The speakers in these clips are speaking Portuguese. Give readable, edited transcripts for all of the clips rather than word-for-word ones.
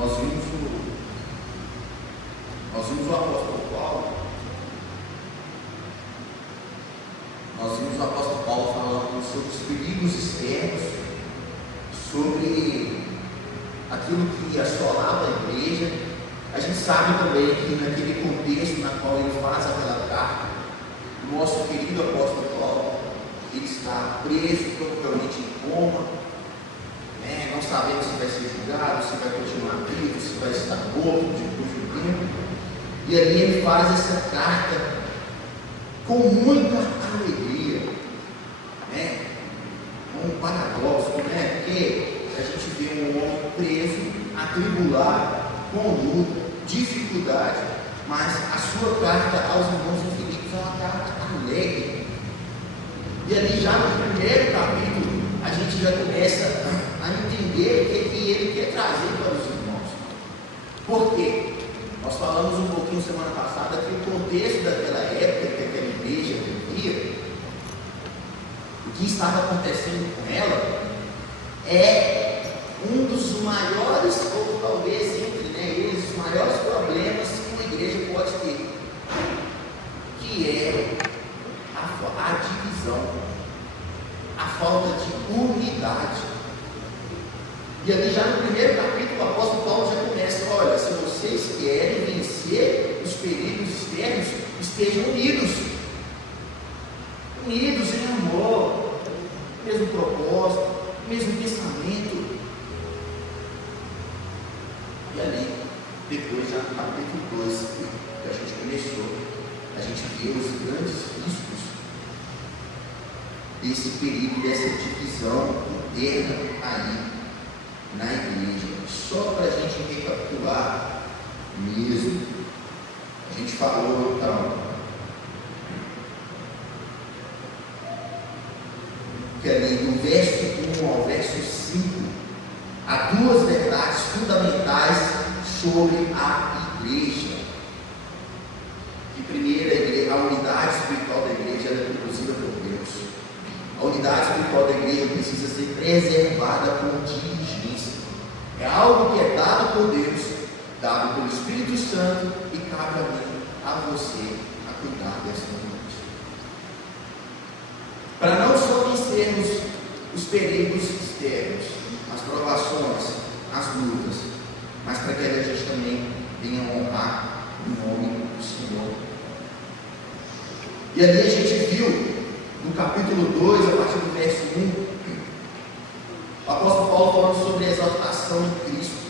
Nós vimos o apóstolo Paulo. Nós vimos o apóstolo Paulo falando sobre os perigos externos, sobre aquilo que assolava a igreja. A gente sabe também que naquele contexto na qual ele faz aquela carta, o nosso querido apóstolo Paulo, ele está preso, provavelmente em coma, né? Não sabemos se vai ser julgado, se vai continuar vivo, se vai estar morto depois de um tempo. E ali ele faz essa carta com muita alegria, né? Um paradoxo, né? Porque a gente vê um homem preso, atribulado, com luta, dificuldade, mas a sua carta aos irmãos em Filipos é uma carta alegre. E ali já no primeiro capítulo a gente já começa a entender o que ele quer trazer para os irmãos. Por quê? Nós falamos um pouquinho semana passada que o contexto daquela época que aquela igreja vivia, o que estava acontecendo com ela, é um dos maiores, ou talvez entre eles, os maiores problemas que uma igreja pode ter, que é a divisão, a falta de unidade. E ali já no primeiro capítulo, o apóstolo Paulo já começa: olha, se vocês querem vencer os perigos externos, estejam unidos em amor, mesmo propósito, mesmo pensamento. E ali, depois, já no capítulo 2, que a gente começou, a gente vê os grandes riscos desse perigo, dessa divisão interna aí na igreja. Só para a gente recapitular mesmo, a gente falou então que ali do verso 1 ao verso 5 há duas verdades fundamentais sobre a igreja. Que primeiro, a unidade espiritual da igreja é produzida por Deus. A unidade espiritual da igreja precisa ser preservada com diligência. É algo que é dado por Deus, dado pelo Espírito Santo, e cabe a mim, a você, a cuidar dessa unidade. Para não só vencermos os perigos externos, as provações, as lutas, mas para que a gente também venha honrar o nome do Senhor. E ali a gente viu, no capítulo 2, a partir do verso 1, o apóstolo Paulo falando sobre a exaltação em Cristo.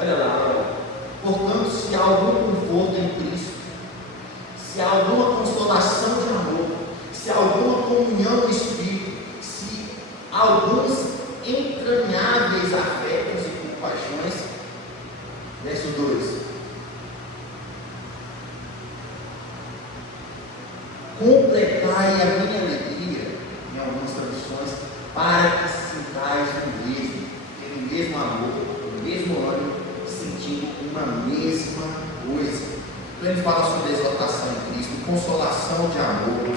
Olha lá, portanto, se há algum conforto em Cristo, se há alguma consolação de amor, se há alguma comunhão do Espírito, se há alguns entranháveis afetos e compaixões, verso 2: completai a minha alegria, em algumas traduções, para que sintais o mesmo, tendo o mesmo amor, o mesmo ânimo, sentindo uma mesma coisa. Então ele fala sobre a exaltação em Cristo, consolação de amor.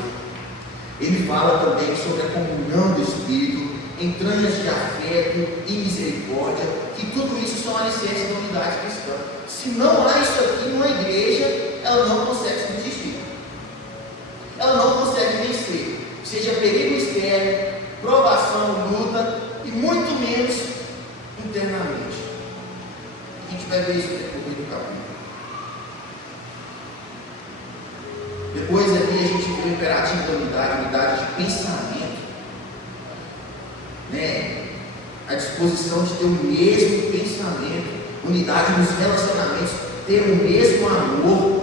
Ele fala também sobre a comunhão do Espírito, entranhas de afeto e misericórdia, que tudo isso são alicerces da unidade cristã. Se não há isso aqui numa igreja, ela não consegue subsistir. Ela não consegue vencer, seja perigo externo, provação, luta, e muito menos internamente. A gente vai ver isso no decorrer do capítulo. Depois ali a gente vê o imperativo da unidade de pensamento, a disposição de ter o mesmo pensamento, unidade nos relacionamentos, ter o mesmo amor,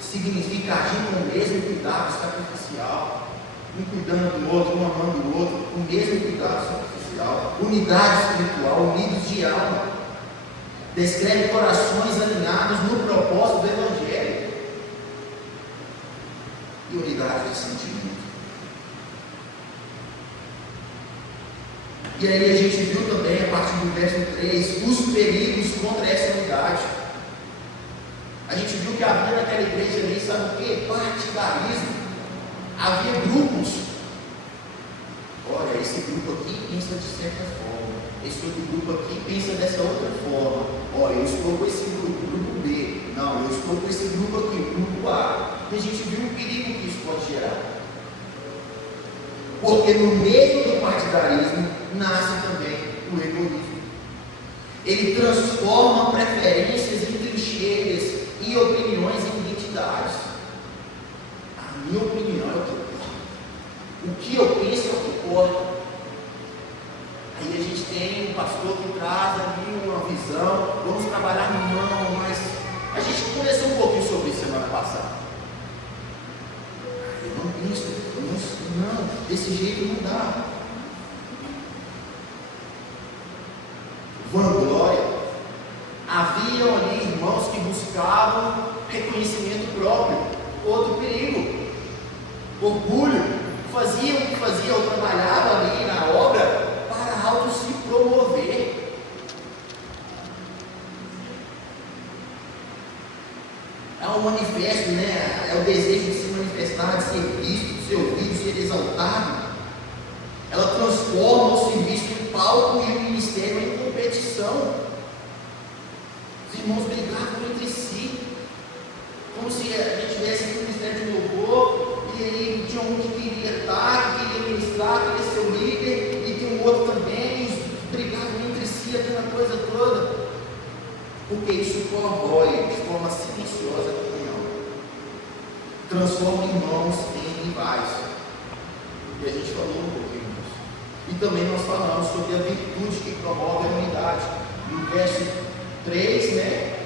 significa agir com o mesmo cuidado sacrificial, um cuidando do outro, um amando o outro, com o mesmo cuidado sacrificial, unidade espiritual, unidos de alma, descreve corações alinhados no propósito do Evangelho, e unidade de sentimento. E aí a gente viu também, a partir do verso 3, os perigos contra essa unidade. A gente viu que havia naquela igreja ali, sabe o que? Partidarismo. Havia grupos. Olha, esse grupo aqui pensa de certa forma, esse outro grupo aqui pensa dessa outra forma. Ó, eu estou com esse grupo, grupo B. Não, eu estou com esse grupo aqui, grupo A. E a gente viu o perigo que isso pode gerar. Porque no meio do partidarismo nasce também o egoísmo. Ele transforma preferências em trincheiras e opiniões em identidades. A minha opinião é o que importa. O que eu penso é o que importa. Aí a gente tem um pastor que traz ali uma visão, vamos trabalhar não, mas a gente conversou um pouquinho sobre isso semana passada. Eu não penso, não, desse jeito não dá. Vanglória. Haviam ali irmãos que buscavam reconhecimento próprio, outro perigo. Orgulho. Faziam o que faziam, trabalhavam ali na obra para auto se promover. É um manifesto, né? É o desejo de se manifestar, de ser visto, de ser ouvido, de ser exaltado. Ela transforma o serviço em palco e o ministério em competição. Os irmãos brigavam entre si, como se a gente tivesse um ministério de louvor, e aí tinha um que queria estar, que queria ministrar, que queria ser o líder, e tem um outro também, e brigavam entre si, aquela coisa toda. Porque isso corrói de forma silenciosa a comunhão, transforma irmãos em rivais. E a gente falou um pouquinho disso. E também nós falamos sobre a virtude que promove a unidade. No verso 3, né,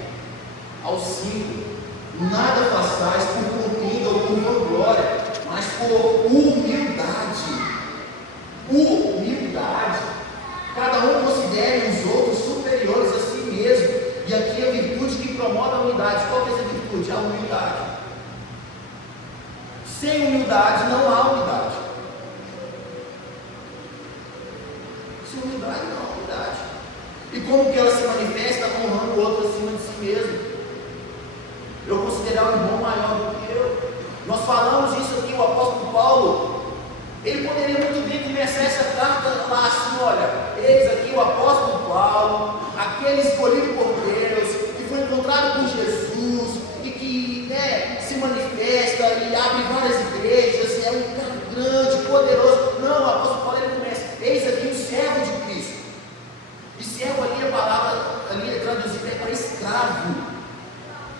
ao 5. Nada façais por contenda ou por vanglória, mas por humildade. Humildade. Cada um considere os outros superiores a si mesmo. E aqui a virtude que promove a unidade. Qual é essa virtude? A humildade. Sem humildade não há unidade. Sem humildade não há unidade. E como que ela se manifesta? Honrando o outro acima de si mesmo. Eu considerar o irmão maior do que eu. Nós falamos isso aqui, o apóstolo Paulo, ele poderia muito bem começar essa carta lá assim, olha, eis aqui o apóstolo Paulo, aquele escolhido por Deus, que foi encontrado por Jesus, e que, né, se manifesta e abre várias igrejas, é um cara grande, poderoso. Não, o apóstolo Paulo ele começa, eis aqui o servo de Cristo. E servo ali, a palavra ali é traduzida para escravo.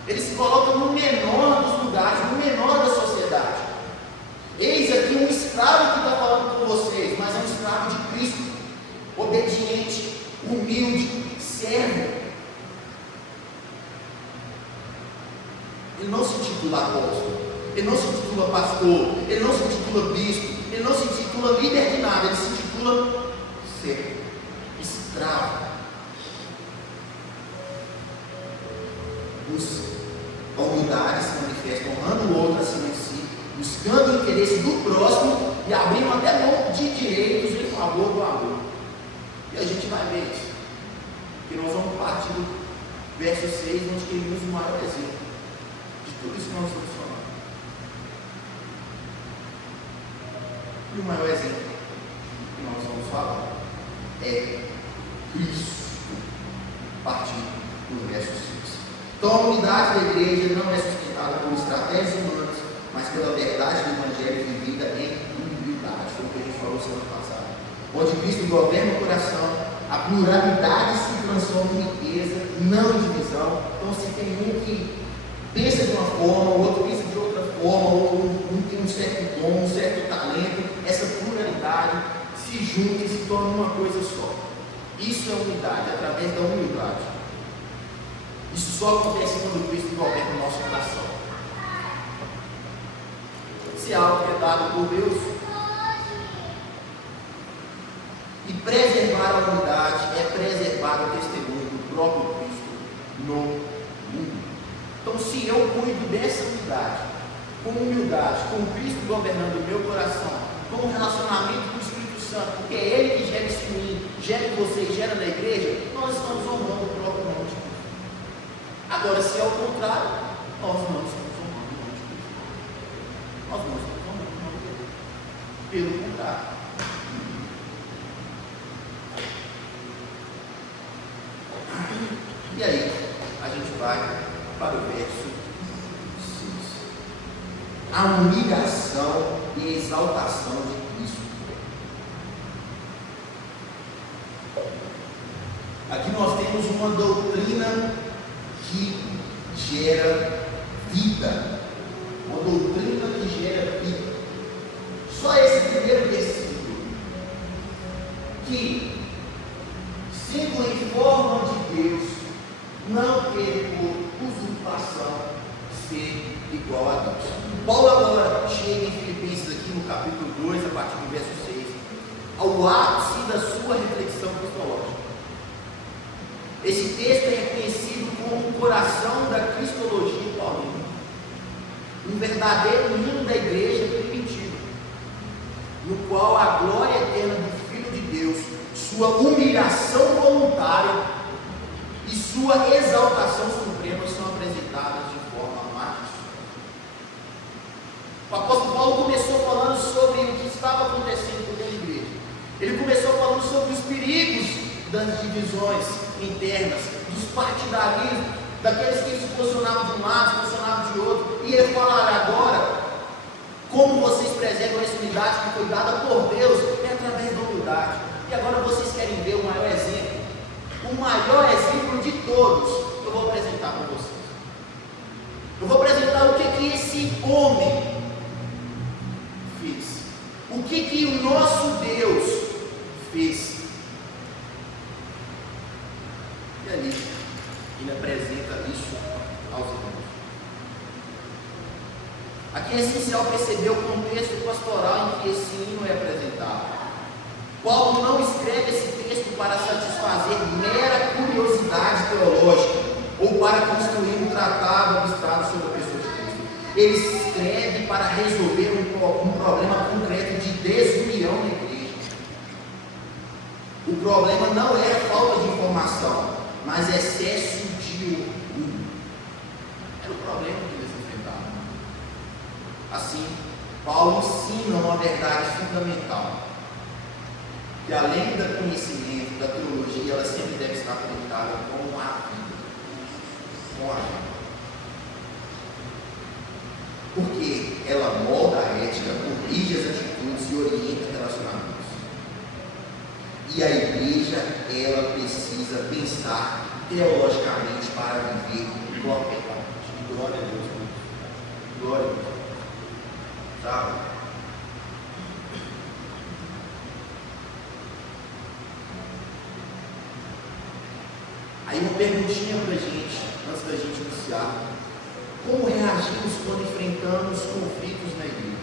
Ele se coloca no menor dos lugares, no menor da sociedade. Eis aqui um escravo que está falando com vocês, mas é um escravo de Cristo, obediente, humilde, servo. Ele não se intitula apóstolo, ele não se intitula pastor, ele não se intitula bispo, ele não se intitula líder de nada, ele se intitula servo, escravo. A humildade se manifesta honrando o outro acima de si, buscando o interesse do próximo e abrindo até mão de direitos em favor do amor. E a gente vai ver isso. Porque nós vamos partir do verso 6, onde queremos o maior exemplo de tudo isso que nós estamos falando. E o maior exemplo que nós vamos falar é Cristo, partindo do verso 6. Então a unidade da igreja não é sustentada por estratégias humanas, mas pela verdade do Evangelho vivida em humildade. Foi o que a gente falou semana passada. Onde Cristo governa o coração, a pluralidade se transforma em riqueza, não em divisão. Então se tem um que pensa de uma forma, o outro pensa de outra forma, ou um tem um certo dom, um certo talento, essa pluralidade se junta e se torna uma coisa só. Isso é unidade, através da humildade. Isso só acontece quando Cristo governa o nosso coração. Se é algo que é dado por Deus, e preservar a unidade é preservar o testemunho do próprio Cristo no mundo. Então, se eu cuido dessa unidade, com humildade, com Cristo governando o meu coração, com o relacionamento com o Espírito Santo, porque é Ele que gera isso em mim, gera em você e gera na igreja, nós estamos honrando o próprio nome de Cristo. Agora, se é o contrário, nós não estamos honrando o nome de Cristo. Nós não estamos honrando o nome dele. Pelo contrário. E aí, a gente vai para o verso 6. A humilhação e exaltação de Cristo. Aqui nós temos uma doutrina que gera vida. Uma doutrina que gera vida. Só esse primeiro versículo, que, sendo em forma de Deus, não quer por usurpação ser igual a Deus. Paulo agora chega em Filipenses aqui no capítulo 2, a partir do verso 6, ao ápice da sua reflexão cristológica. Esse texto é reconhecido como o coração da cristologia paulina, um verdadeiro hino da igreja primitiva, no qual a glória eterna do Filho de Deus, sua humilhação voluntária e sua exaltação suprema são apresentadas de forma magistral. O apóstolo Paulo começou falando sobre o que estava acontecendo dentro da igreja. Ele começou falando sobre os perigos das divisões internas, dos partidarismos, daqueles que se posicionavam de um lado, se posicionavam de outro. E ele fala: olha, agora, como vocês preservam essa unidade que foi dada por Deus, é através da humildade. E agora vocês querem ver o maior exemplo? O maior exemplo de todos, eu vou apresentar para vocês. Eu vou apresentar o que esse homem fez. O que o nosso Deus fez. E ali, ele apresenta isso aos irmãos. Aqui é essencial perceber o contexto pastoral em que esse hino é apresentado. Paulo não escreve esse texto para satisfazer mera curiosidade teológica ou para construir um tratado abstrato sobre a pessoa de Cristo. Ele escreve para resolver um problema concreto de desunião na igreja. O problema não era falta de informação, mas excesso de orgulho. Era o problema que eles enfrentavam. Assim, Paulo ensina uma verdade fundamental, que além do conhecimento, da teologia, ela sempre deve estar conectada com a vida. Com a vida. Porque ela molda a ética, corrige as atitudes e orienta relacionamentos. E a igreja, ela precisa pensar teologicamente para viver corretamente. Glória a Deus. Glória a Deus. Sabe? Aí uma perguntinha para a gente, antes da gente iniciar: como reagimos quando enfrentamos conflitos na igreja?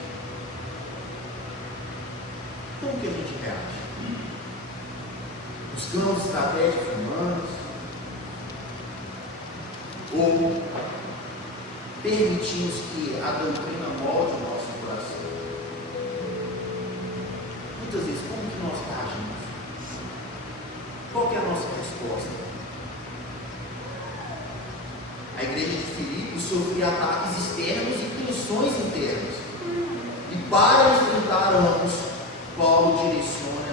Como que a gente reage? Buscamos estratégias humanas? Ou permitimos que a doutrina molde o nosso coração? Muitas vezes, como que nós reagimos? Qual que é a nossa resposta? A igreja de Filipos sofria ataques externos e tensões internas. E para enfrentar ambos, Paulo direciona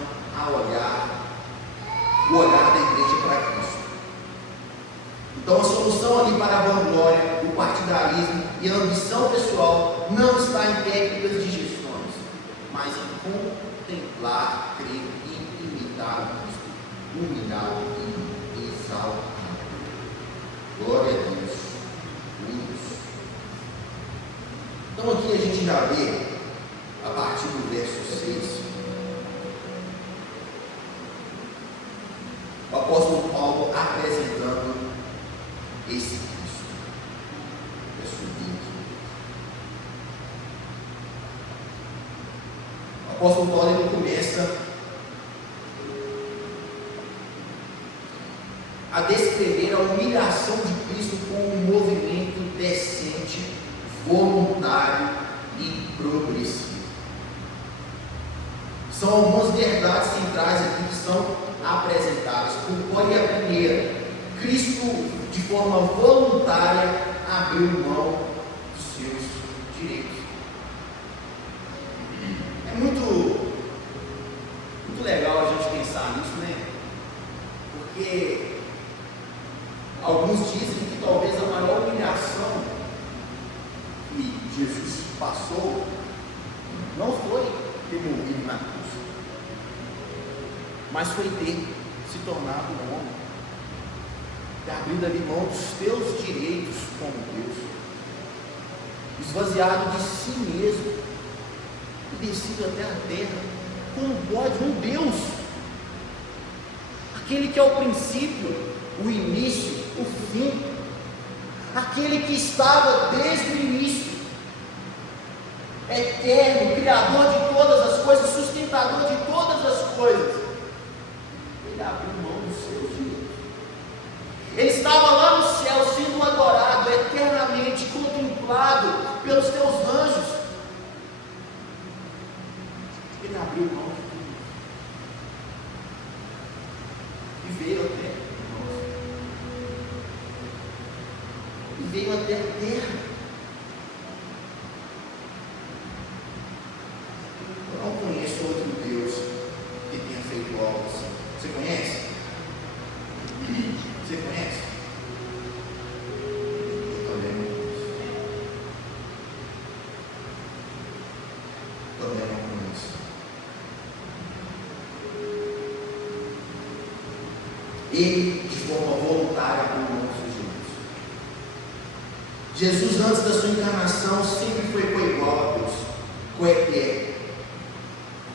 o olhar da igreja para Cristo. Então a solução ali para a vanglória, o partidarismo e a ambição pessoal não está em técnicas de gestões, mas em contemplar, crer e imitar Cristo, humilhado e exaltado. Glória a Deus. Então aqui a gente já vê, a partir do verso 6, o apóstolo Paulo apresentando esse Cristo. Verso 20. O apóstolo Paulo ele começa a descrever a humilhação de Cristo como um movimento decente, voluntário e progressivo. São algumas verdades centrais aqui que são apresentadas. Qual é a primeira? Cristo, de forma voluntária, abriu mão dos seus direitos. É muito legal a gente pensar nisso, né? Porque Alguns dizem que talvez a maior humilhação que Jesus passou não foi ter morrido na cruz, mas foi ter se tornado um homem, ter abrido ali mão dos teus direitos como Deus, esvaziado de si mesmo e descido até a terra. Como pode um Deus, aquele que é o princípio, o início, o fim, aquele que estava desde o início, eterno, criador de todas as coisas, sustentador de todas as coisas, ele abriu mão dos seus direitos. Ele estava lá no céu sendo adorado eternamente, contemplado pelos teus anjos. Ele abriu mão de tudo e veio até nós, e veio até a terra. Eu não conheço outro Deus que tenha feito algo assim. Você conhece? Você conhece? Eu também não conheço. Também não conheço. Ele, de forma voluntária, abriu mão dos seus direitos. Jesus, antes da sua encarnação, sempre foi coigual a Deus, coeterno,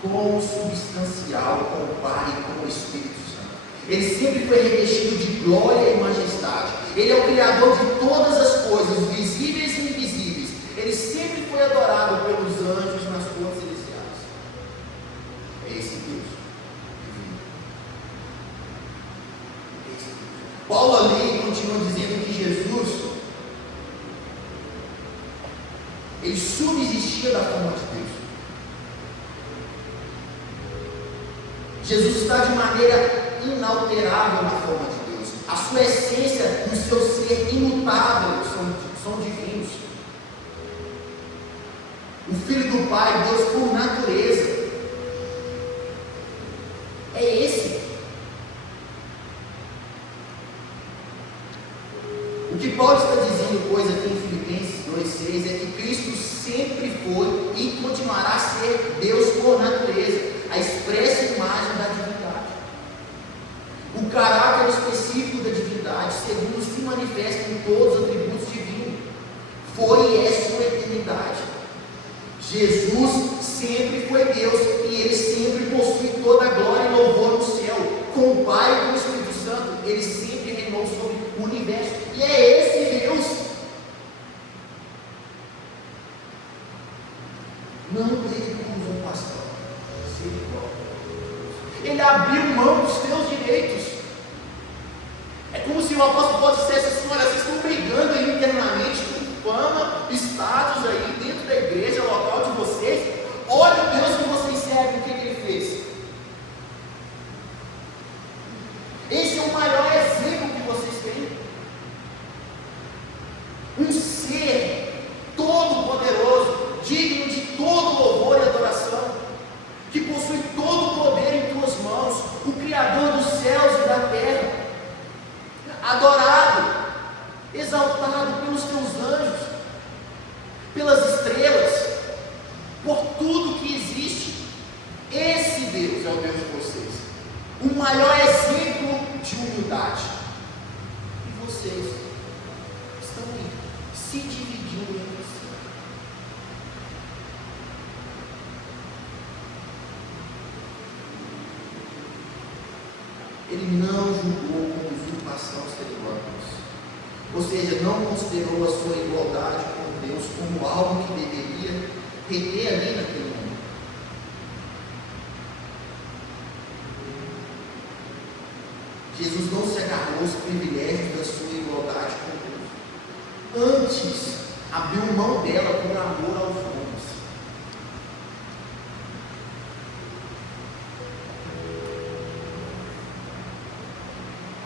consubstancial com o Pai e com o Espírito Santo. Ele sempre foi revestido de glória e majestade. Ele é o Criador de todas as coisas, visíveis e invisíveis. Ele sempre foi adorado pelos anjos nas cortes celestiais. É esse Deus divino. É esse Deus. Paulo ali continua dizendo que Jesus, ele subsistia da forma de Deus. Jesus está de maneira inalterável na forma de Deus. A sua essência e o seu ser imutável são divinos. O Filho do Pai, Deus por natureza, é esse. O que Paulo está dizendo, pois, aqui em Filipenses 2,6, é que Cristo sempre foi e continuará a ser Deus por natureza, a expressa imagem da divindade. O caráter específico da divindade, segundo se manifesta em todos os atributos divinos, foi e é sua eternidade. Jesus sempre foi Deus e ele sempre possui toda a glória e louvor no céu. Com o Pai e com o Espírito Santo, ele sempre reinou sobre o universo. E é esse Deus. Não tem como um pastor ser igual. Ele abriu mão dos teus direitos. É como se o apóstolo Paulo dissesse assim: olha, vocês estão brigando aí internamente com fama, status aí dentro da igreja, local de vocês. Olha o Deus que vocês servem, o que ele fez. Esse é o maior exemplo que vocês têm. Um ser todo-poderoso, digno de todo louvor e adoração, que possui todo o poder em tuas mãos, o Criador dos céus e da terra, adorado, exaltado pelos teus anjos, pelas estrelas, por tudo que existe. Esse Deus é o Deus de vocês, o maior exemplo de humildade. E vocês estão aí, se dividindo entre si. Ele não julgou com usurpação ser igual a Deus, ou seja, não considerou a sua igualdade com Deus como algo que deveria reter ali naquele momento. Jesus não se agarrou aos privilégios da sua igualdade com Deus, antes abriu mão dela por amor aos homens.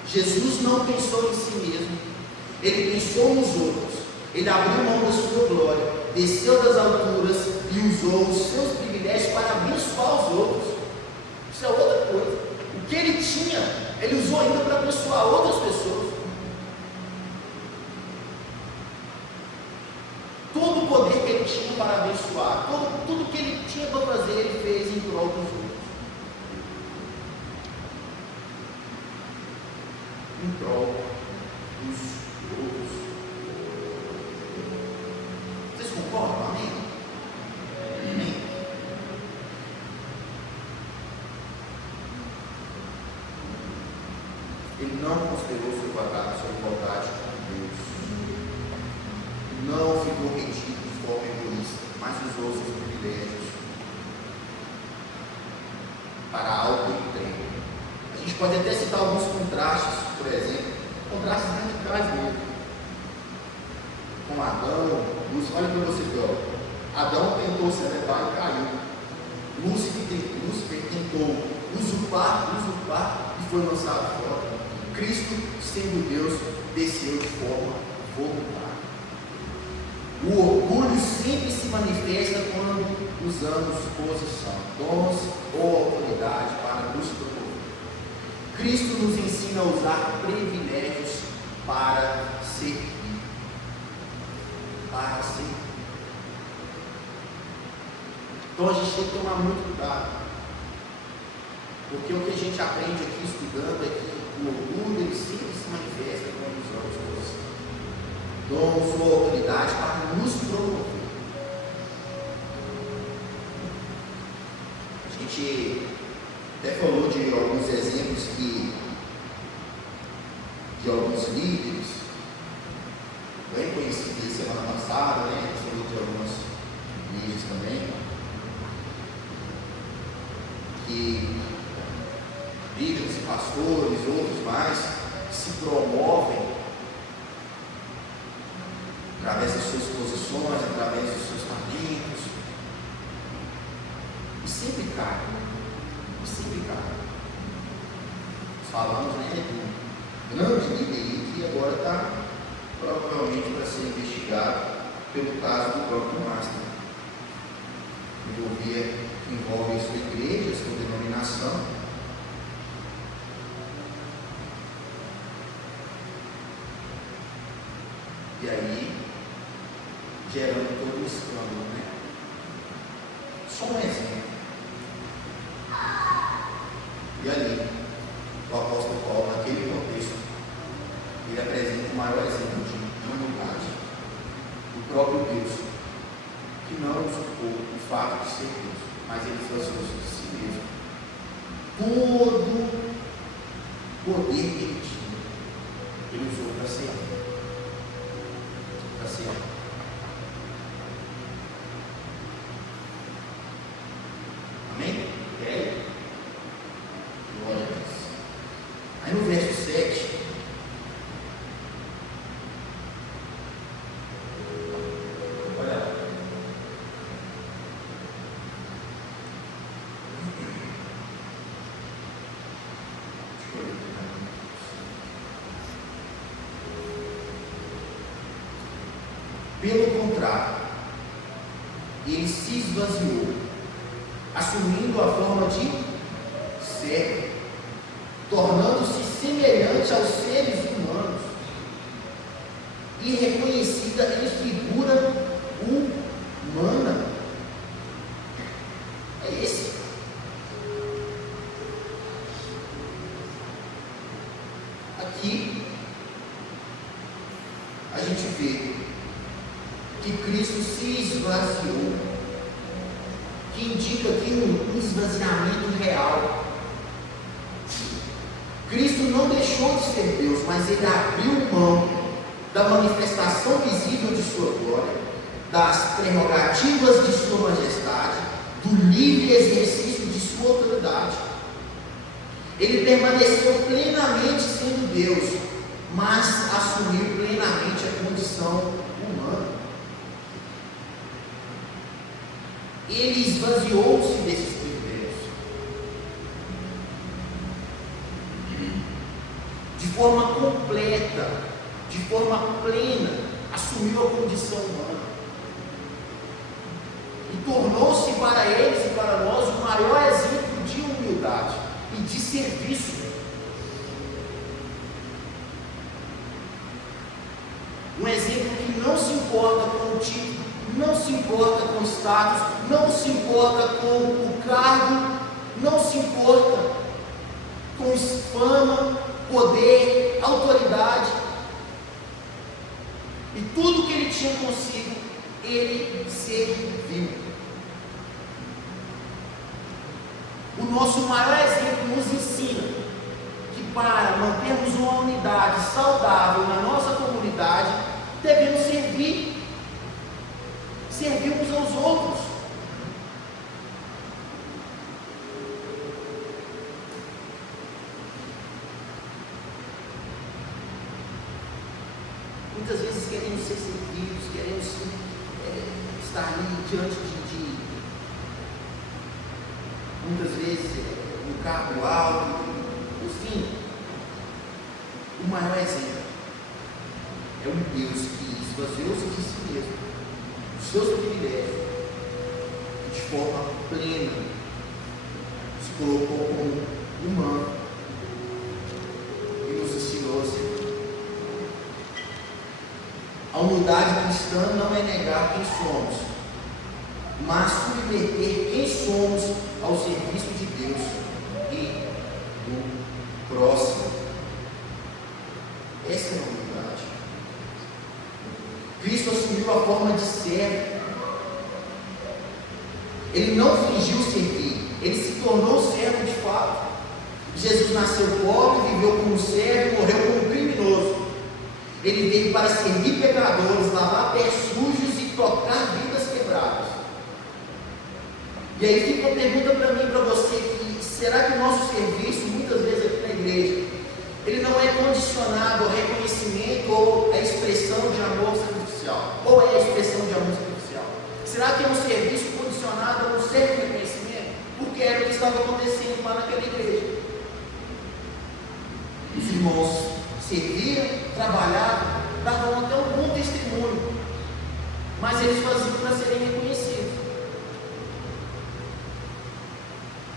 Jesus não pensou em si mesmo, ele pensou nos outros. Ele abriu mão da sua glória, desceu das alturas e usou os seus privilégios para abençoar os outros. Isso é outra coisa. O que ele tinha, ele usou ainda para abençoar outras pessoas. fatos. Tudo que ele tinha para fazer, ele fez em prol dos outros. Em prol dos outros. Vocês concordam? Amém? Amém? Ele não considerou sua igualdade com Deus. Não ficou retido de forma egoísta, mas usou seus privilégios para a auto-entrega. A gente pode até citar alguns contrastes, por exemplo, contrastes radicais mesmo. Com Adão, Lúcifer, olha para você ver, Adão tentou se elevar e caiu. Lúcifer tentou usurpar e foi lançado fora. Cristo, sendo Deus, desceu de forma voluntária. O orgulho sempre se manifesta quando usamos posição, dons ou autoridade para nos promover. Cristo nos ensina a usar privilégios para servir. Para servir. Então a gente tem que tomar muito cuidado. Porque o que a gente aprende aqui estudando é que o orgulho ele sempre se manifesta quando usamos posição, dons ou autoridade para nos promover. A gente até falou de alguns exemplos de alguns líderes bem conhecidos semana passada, né? A gente falou de algumas igrejas também, que líderes e pastores, outros mais, se promovem através das suas posições, através dos seus talentos, e sempre cai. Falamos, né, de um grande líder aí que agora está provavelmente para ser investigado pelo caso do próprio Master. Envolve a sua igreja, a sua denominação. E aí, gerando todo o escândalo, né? Só um exemplo. E ali, o apóstolo Paulo, naquele contexto, ele apresenta o maior exemplo de humildade do próprio Deus, que não usurpou o fato de ser Deus, mas ele esvaziou-se de si mesmo. Todo poder que ele tinha, ele usou para servir. Amém? Glória a Deus. Aí no verso 7, olha lá. Pelo contrário, ele se esvaziou, assumindo a forma de servo, tornando-se semelhante aos seres humanos e reconhecida em figura humana. É esse. Aqui a gente vê que Cristo se esvaziou, que indica aqui um esvaziamento real. Cristo não deixou de ser Deus, mas ele abriu mão da manifestação visível de sua glória, das prerrogativas de sua majestade, do livre exercício de sua autoridade. Ele permaneceu plenamente sendo Deus, mas assumiu plenamente a condição humana. Ele esvaziou-se desses privilégios. De forma completa, de forma plena, assumiu a condição humana. E tornou-se para eles e para nós o maior exemplo de humildade e de serviço. Um exemplo que não se importa com o título não se importa com o status, não se importa com o cargo, não se importa com fama, poder, autoridade. E tudo que ele tinha consigo, ele serviu. O nosso maior exemplo nos ensina que para mantermos uma unidade saudável na nossa comunidade, devemos servir uns aos outros. Muitas vezes queremos ser servidos, queremos estar ali diante de muitas vezes no cargo alto, enfim. O maior exemplo é um Deus que esvaziou-se de si mesmo, dos seus privilégios, e de forma plena se colocou como humano e nos ensinou a ser. A humildade cristã não é negar quem somos, mas submeter quem somos ao serviço de Deus e do próximo. Essa é a humildade. Cristo assumiu a forma de servo. Ele não fingiu servir, ele se tornou servo de fato. Jesus nasceu pobre, viveu como servo e morreu como criminoso. Ele veio para servir pecadores, lavar pés sujos e tocar vidas quebradas. E aí fica uma pergunta para mim e para você: será que o nosso serviço, muitas vezes aqui na igreja, ele não é condicionado ao reconhecimento ou à expressão de amor sacrificial? Ou é a expressão de amor sacrificial? Será que é um serviço condicionado a um certo reconhecimento? Porque era o que estava acontecendo lá naquela igreja. Os irmãos serviam, trabalhavam, davam até um bom testemunho, mas eles faziam para serem reconhecidos.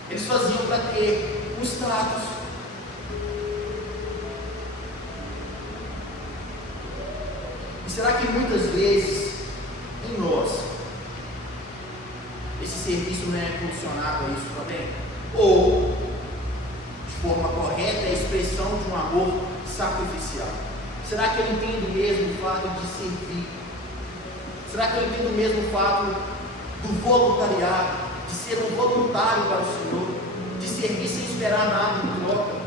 Eles faziam para ter um status. E será que muitas vezes em nós esse serviço não é condicionado a isso também? Ou, de forma correta, é a expressão de um amor sacrificial? Será que eu entendo mesmo o fato de servir? Será que eu entendo mesmo o fato do voluntariado, de ser um voluntário para o Senhor, de servir sem esperar nada em troca,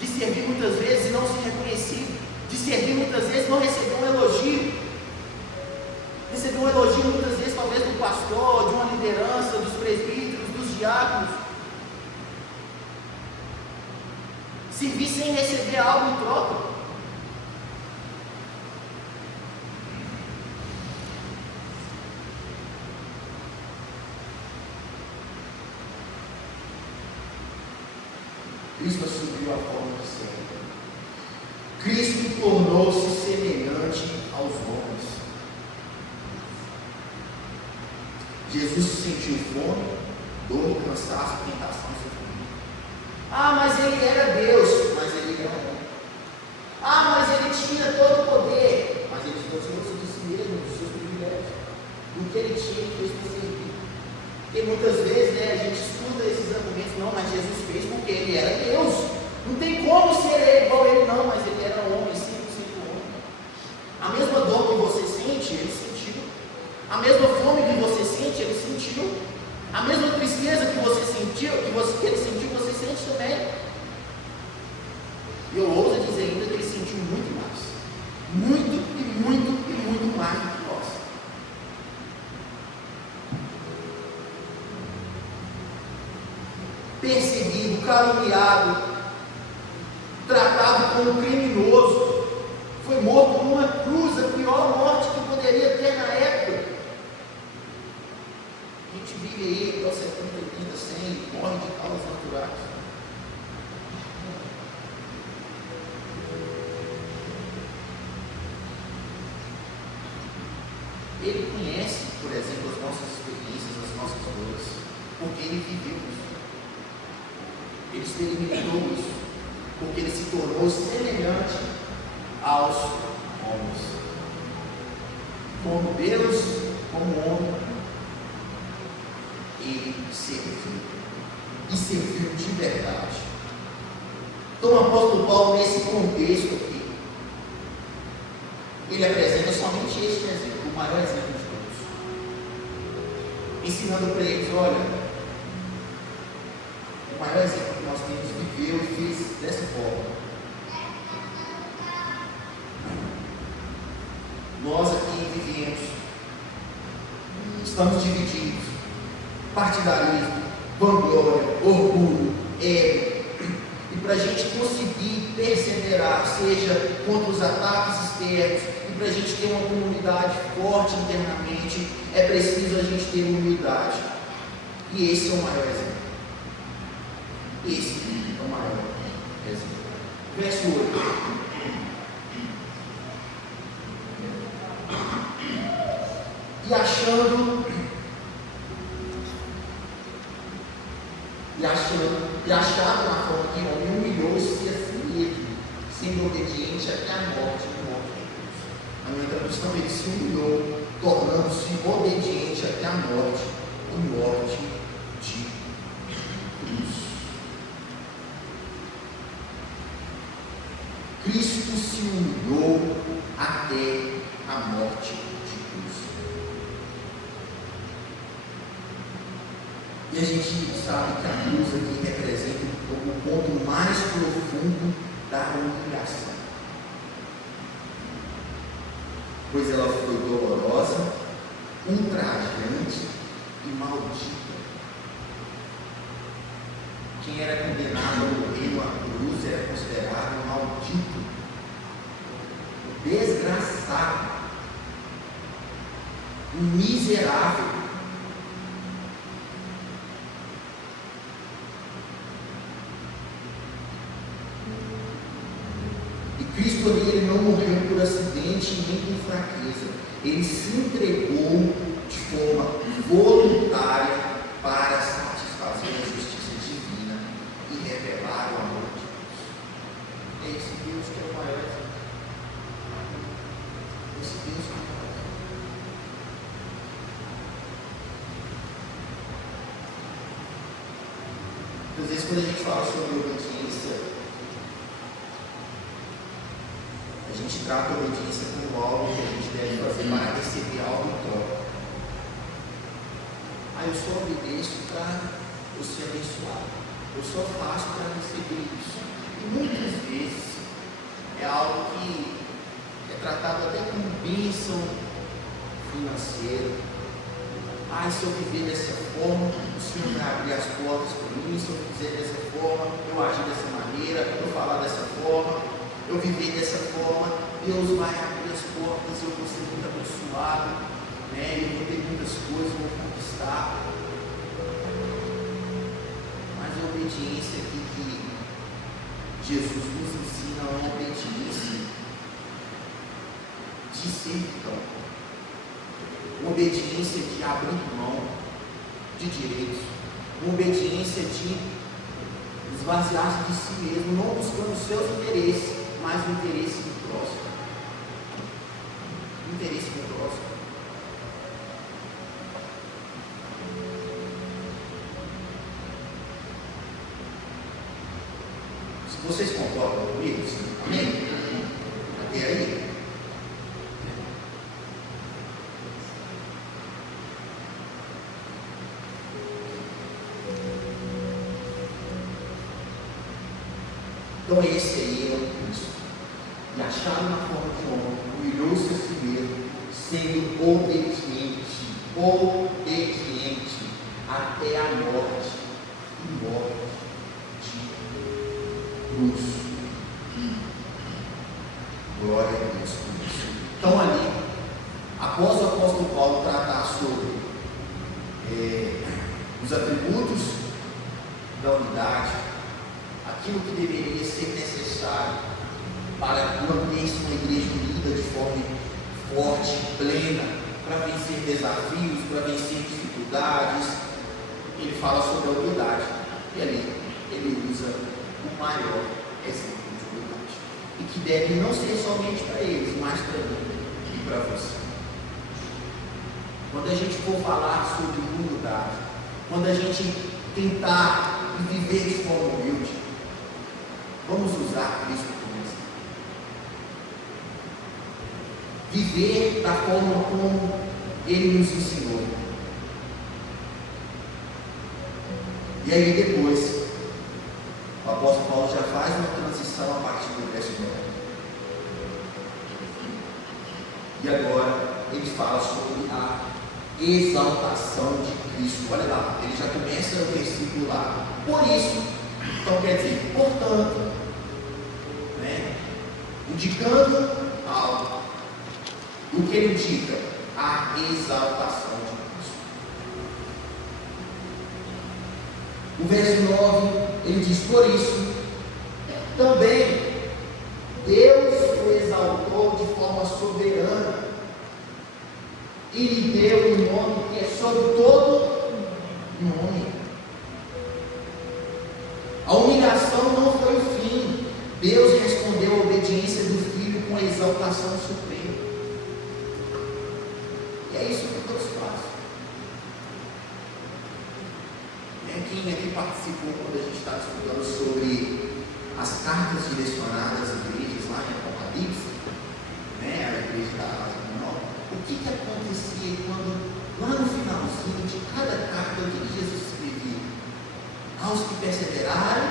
de servir muitas vezes e não ser reconhecido, de servir muitas vezes e não receber um elogio, receber um elogio muitas vezes talvez do pastor, de uma liderança, dos presbíteros, dos diáconos, servir sem receber algo em troca. Cristo assumiu a forma de servo. Cristo tornou-se semelhante aos homens. Jesus sentiu fome, dor, cansaço, tentação e sofrimento. Mas ele era Deus, mas ele era homem. Mas ele tinha todo o poder, mas ele esvaziou-se de si mesmo, dos seus privilégios, do que ele tinha e fez para servir. Porque muitas vezes a gente escuta esses argumentos: não, mas Jesus fez porque ele era Deus, não tem como ser ele igual ele, não, mas ele era homem, 100% homem. A mesma dor que você sente, ele sentiu. A mesma fome que você sente, ele sentiu. A mesma tristeza que você sentiu, que ele sentiu, você sente também. E eu ouso dizer ainda que ele sentiu muito mais. Muito e muito e muito mais do que nós. Perseguido, caluniado, tratado como um criminoso, foi morto numa cruz, a pior morte que poderia ter na época. A gente vive aí aos 70, 80, 100, morre de causas naturais. Ele conhece, por exemplo, as nossas experiências, as nossas dores, porque ele viveu isso. Ele experimentou isso, porque ele se tornou semelhante aos homens. como Deus, como homem, ele serviu. E serviu de verdade. Então o apóstolo Paulo, nesse contexto aqui, ele apresenta somente este exemplo, o maior exemplo de todos. Ensinando para eles, olha, o maior exemplo que nós temos viveu e fez dessa forma. Nós aqui vivemos, estamos divididos, partidarismo, vanglória, orgulho, ego. E para a gente conseguir perseverar, seja contra os ataques externos, e para a gente ter uma comunidade forte internamente, é preciso a gente ter humildade. E esse é o maior exemplo. Esse é o maior exemplo. Verso 8. E achado na forma que homem, humilhou-se a si mesmo, sendo obediente até a morte de cruz. Na minha tradução, ele se humilhou, tornando-se obediente até a morte de cruz. Cristo se humilhou até a morte de cruz. E a gente sabe que a cruz aqui representa o ponto mais profundo da humilhação. Pois ela foi dolorosa, ultrajante e maldita. Quem era condenado a morrer numa cruz era considerado maldito, desgraçado, miserável. Cristo ali, ele não morreu por acidente nem por fraqueza. Ele se entregou de forma voluntária para satisfazer a justiça divina e revelar o amor de Deus. É esse Deus que é o maior exemplo. Esse Deus que é o maior exemplo. Às vezes, quando a gente fala sobre obediência, a gente trata a obediência como algo que a gente deve fazer para receber algo em troca. Eu só obedeço para eu ser abençoado. Eu só faço para receber isso. E muitas vezes é algo que é tratado até como bênção financeira. Se eu viver dessa forma, o Senhor vai abrir as portas para mim. Se eu fizer dessa forma, eu agir dessa maneira, eu falar dessa forma, eu viver dessa forma, Deus vai abrir as portas, eu vou ser muito abençoado, eu vou ter muitas coisas, vou conquistar. Mas a obediência aqui que Jesus nos ensina é uma obediência de servidão, uma obediência de abrir mão de direitos, uma obediência de esvaziar-se de si mesmo, não buscando os seus interesses, mas o interesse do próximo. O interesse do próximo. Se vocês concordam comigo, sim? Amém? Até aí? Então esse aí é o Cristo. E achado na forma de homem, humilhou-se a si mesmo, sendo obediente até a morte e morte de cruz. Glória a Deus por isso. Então ali, após o apóstolo Paulo tratar sobre os atributos da unidade, aquilo que deveria ser necessário para manter-se uma igreja unida de forma forte, plena, para vencer desafios, para vencer dificuldades, ele fala sobre a unidade. E ali ele usa o maior exemplo de unidade. E que deve não ser somente para eles, mas para mim e para você. quando a gente for falar sobre humildade, quando a gente tentar viver de forma humilde, vamos usar Cristo como exemplo. Viver da forma como Ele nos ensinou. E aí depois, o apóstolo Paulo já faz uma transição a partir do verso 9. E agora ele fala sobre a exaltação de Cristo. Olha lá, ele já começa o versículo lá. Por isso, então quer dizer, portanto, né, indicando algo. O que ele indica? A exaltação de Cristo. O verso 9, ele diz, por isso, também Deus o exaltou de forma soberana e lhe deu um nome que é sobre todo nome. A humilhação não foi o fim. Deus respondeu à obediência do Filho com a exaltação suprema. E é isso que Deus faz. Quem aqui participou quando a gente está estudando sobre as cartas direcionadas às igrejas lá em Apocalipse, né, a igreja da Ásia Menor, o que acontecia quando, lá no finalzinho de cada carta, o que Jesus escrevia? Aos que perseverarem,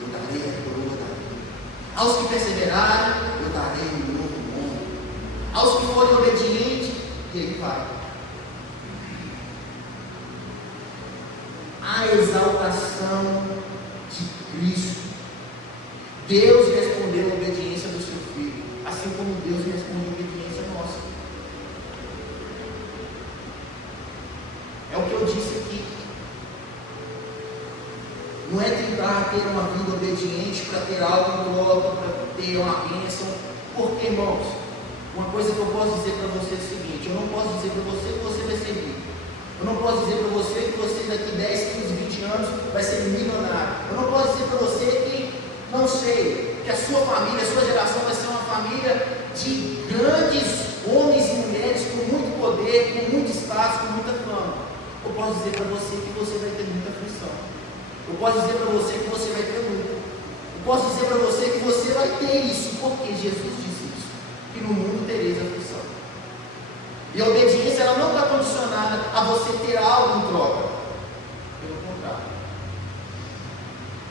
eu darei a coroa da vida. Aos que perseverarem, eu darei um novo nome. Aos que forem obedientes, e aí vai. A exaltação de Cristo. Deus respondeu a obediência do seu Filho, assim como Deus responde a obediência nossa. É o que eu disse aqui. Não é tentar ter uma vida obediente para ter algo em troca, para ter uma bênção. Porque, irmãos, uma coisa que eu posso dizer para você é o seguinte: eu não posso dizer para você que você vai ser rico. Eu não posso dizer para você que você daqui 10, 15, 20 anos vai ser milionário. Eu não posso dizer para você que, não sei, que a sua família, a sua geração vai ser uma família de grandes homens e mulheres com muito poder, com muito status, com muita fama. Eu posso dizer para você que você vai ter muita aflição. Eu posso dizer para você que você vai ter luta. Eu posso dizer para você que você vai ter isso, porque Jesus disse isso, que no mundo tereis aflição. E a obediência, ela não está condicionada a você ter algo em troca. Pelo contrário.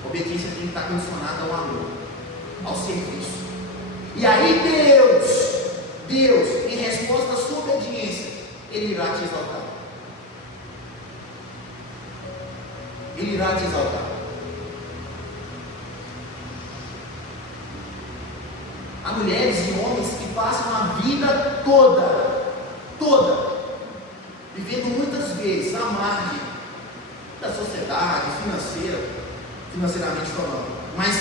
A obediência tem que estar condicionada ao amor, ao serviço. E aí Deus, em resposta à sua obediência, Ele irá te exaltar. Ele irá te exaltar. Há mulheres e homens que passam a vida toda, vivendo muitas vezes à margem da sociedade, financeiramente falando, mas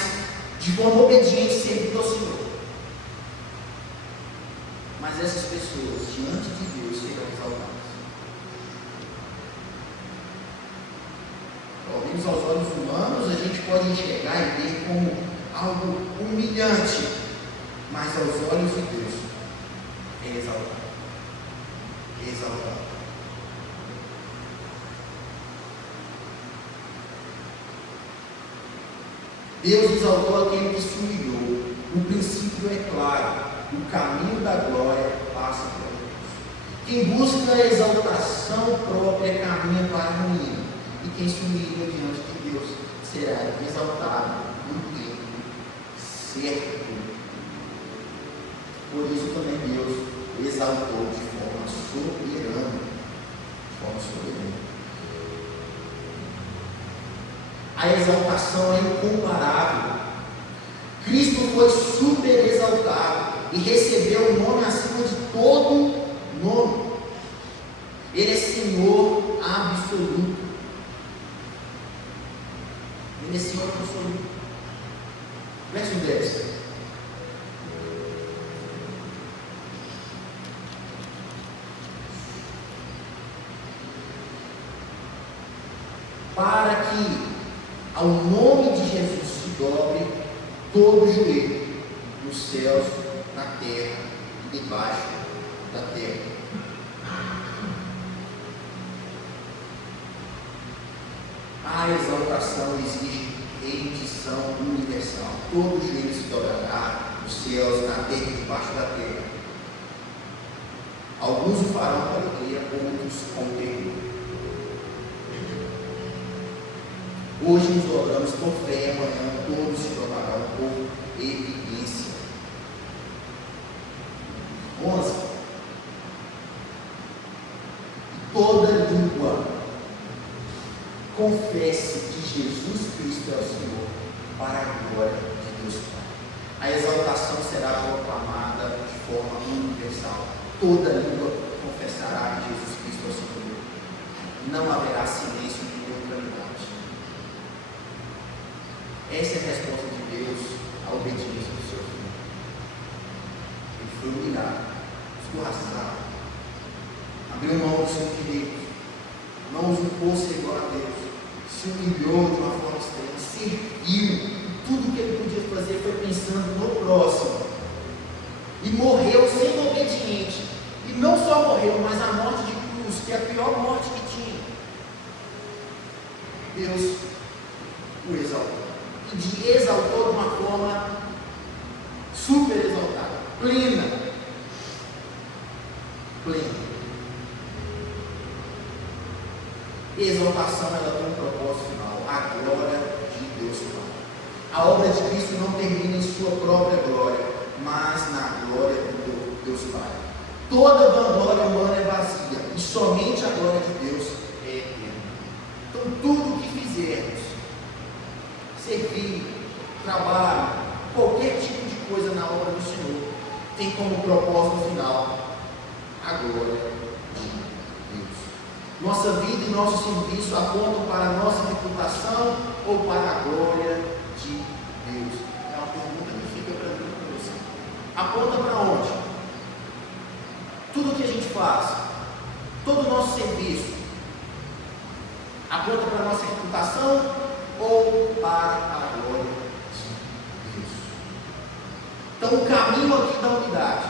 de forma obediente, servindo ao Senhor. Mas essas pessoas, diante de Deus, serão exaltadas. Pelo menos aos olhos humanos, a gente pode enxergar e ver como algo humilhante, mas aos olhos de Deus, é exaltado. É exaltado. Deus exaltou aquele que se humilhou. O princípio é claro. O caminho da glória passa por Deus. Quem busca a exaltação própria caminha para a ruína. E quem se humilha diante de Deus será exaltado no tempo certo. Por isso também Deus o exaltou de forma soberana. A exaltação é incomparável. Cristo foi super exaltado e recebeu o nome acima de todo nome. Ele é Senhor absoluto. Ele é Senhor absoluto. Verso 10. Para que ao nome de Jesus se dobre todo o joelho, nos céus, na terra e debaixo da terra. adoração exige rendição universal. Todo joelho se dobrará nos céus, na terra e debaixo da terra. Alguns o farão com alegria, outros com terror. Hoje nos dobramos por fé, amanhã todos se dobrarão por evidência. 11. Toda língua confesse que Jesus Cristo é o Senhor, para a glória de Deus Pai. A exaltação será proclamada de forma universal. Toda língua confessará que Jesus Cristo é o Senhor. Não haverá silêncio de neutralidade. Essa é a resposta de Deus à obediência do seu filho. Ele foi humilhado, escorraçado, abriu mão dos seus direitos, não usurpou ser igual a Deus, se humilhou de uma forma extrema, serviu. Tudo que ele podia fazer foi pensando no próximo. E morreu sendo obediente. E não só morreu, mas a morte de cruz, que é a pior morte que tinha. Deus o exaltou. E de exaltou de uma forma super exaltada, plena. Plena. Exaltação, ela tem um propósito final, a glória de Deus Pai. A obra de Cristo não termina em sua própria glória, mas na glória de Deus Pai. Toda vanglória humana é vazia, e somente a glória de Deus é eterna. Então tudo o que fizermos, servir, trabalho, qualquer tipo de coisa na obra do Senhor, tem como propósito final a glória de Deus. Nossa vida e nosso serviço apontam para a nossa reputação ou para a glória de Deus? É uma pergunta que fica para mim e para você. Aponta para onde? Tudo que a gente faz, todo o nosso serviço, aponta para a nossa reputação ou para a glória de Deus? Então o caminho aqui da unidade,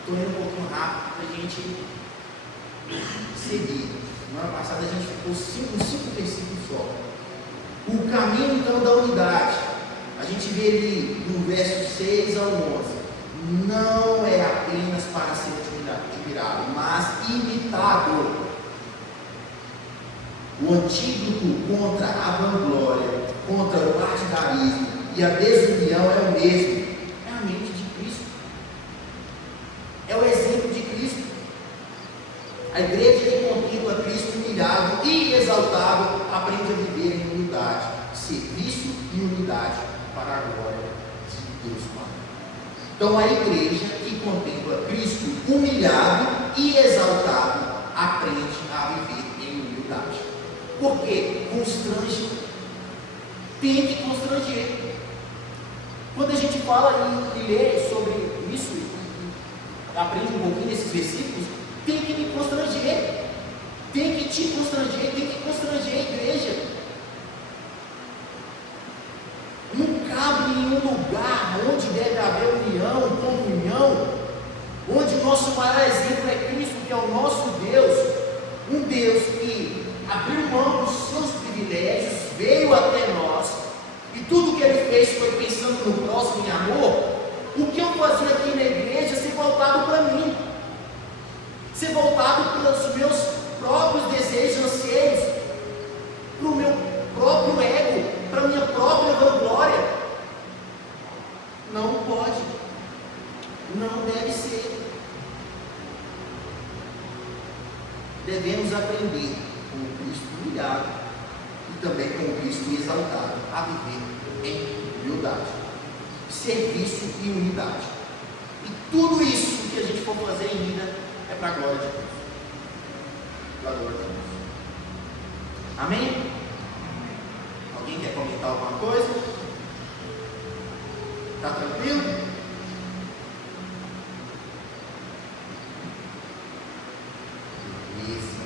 estou indo um pouquinho rápido para a gente seguir. Semana passada a gente ficou 5 versículos só. O caminho então da unidade, a gente vê ali no verso 6 ao 11, não é apenas para ser admirado, mas imitado. O antídoto contra a vanglória, contra o partidarismo e a desunião é o mesmo, é a mente de Cristo, é o exemplo de Cristo. A igreja que contempla Cristo humilhado e exaltado aprende a viver em unidade, serviço e unidade para a glória de Deus Pai. Então a igreja que contempla Cristo humilhado e exaltado aprende a viver em humildade. Por quê? Constrange. Tem que constranger. Quando a gente fala e lê sobre isso, e aprende um pouquinho nesses versículos, tem que me constranger, tem que te constranger, tem que constranger a igreja. Não cabe em nenhum lugar onde deve haver união, comunhão, onde o nosso maior exemplo é Cristo, que é o nosso Deus, um Deus que abriu mão dos seus privilégios, veio até nós, e tudo que ele fez foi pensando no próximo em amor. O que eu fazia aqui na igreja é ser voltado para mim, ser voltado para os meus próprios desejos, anseios, para o meu próprio ego, para a minha própria vanglória. Não pode, não deve ser. Devemos aprender com o Cristo humilhado e também com o Cristo exaltado a viver em humildade, serviço e unidade. E tudo isso que a gente for fazer em vida é para a glória de Deus. Para a glória de Deus. Amém? Alguém quer comentar alguma coisa? Está tranquilo? Beleza.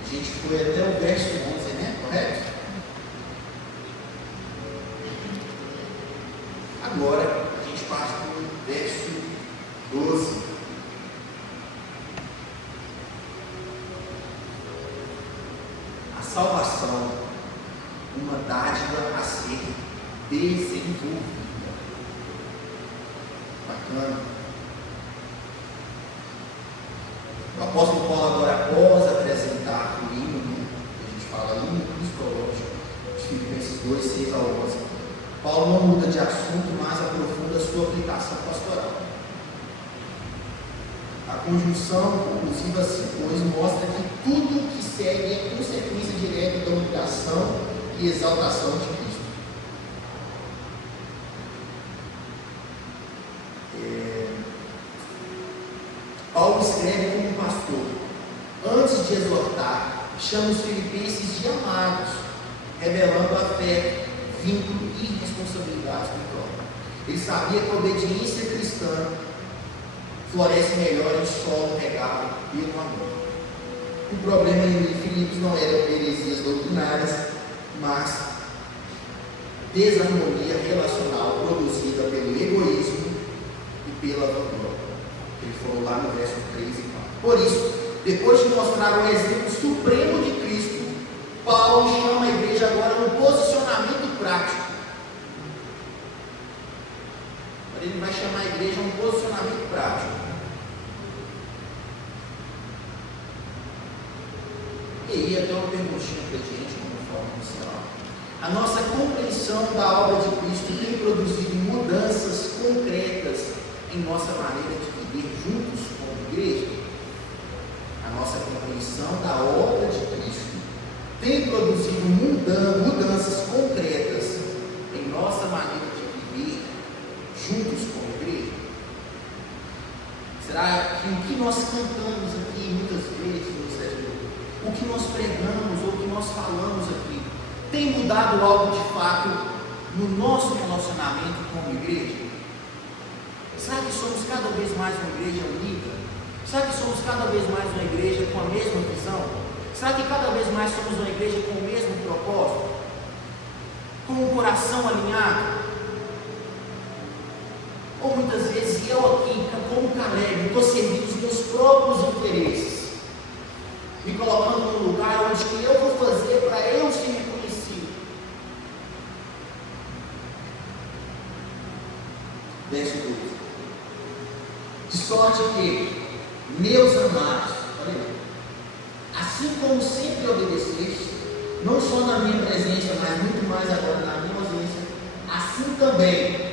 A gente foi até o verso 11, né? Correto? Agora a gente passa para o verso 12. A salvação, uma dádiva a ser desenvolvida. Bacana. O apóstolo Paulo agora, após apresentar o hino, a gente fala hino cristológico, de Filipenses 2, 6 a 11, Paulo não muda de assunto, mas aprofunda a sua aplicação pastoral. A conjunção conclusiva pois mostra que tudo o que segue é consequência direta da humilhação e exaltação de Cristo. Paulo escreve como pastor, antes de exortar, chama os filipenses de amados, revelando afeto, vínculo e responsabilidade espiritual. Ele sabia que a obediência cristã floresce melhor em solo regado pelo amor. O problema em Filipos não eram heresias doutrinárias, mas desarmonia relacional produzida pelo egoísmo e pela vanglória. Ele falou lá no verso 3 e 4. Por isso, depois de mostrar o exemplo supremo de Cristo, Paulo chama a igreja agora a um posicionamento prático. Agora ele vai chamar a igreja a um posicionamento prático. E aí até uma perguntinha para a gente, como forma inicial. A nossa compreensão da obra de Cristo tem produzido mudanças concretas em nossa maneira de viver juntos como igreja. A nossa compreensão da obra de Cristo tem produzido mudanças concretas em nossa maneira de viver juntos como igreja. Será que o que nós cantamos aqui muitas vezes no Ministério, o que nós pregamos ou o que nós falamos aqui, tem mudado algo de fato no nosso relacionamento como igreja? Será que somos cada vez mais uma igreja unida? Será que somos cada vez mais uma igreja com a mesma visão? Será que cada vez mais somos uma igreja com o mesmo propósito? Com um coração alinhado? Ou muitas vezes eu aqui, como Caleb, estou servindo os meus próprios interesses, me colocando num lugar onde que eu vou fazer para eu ser reconhecido. Verso 2. De sorte que, meus amados, olha aí, assim como sempre obedeceste, não só na minha presença, mas muito mais agora na minha ausência, assim também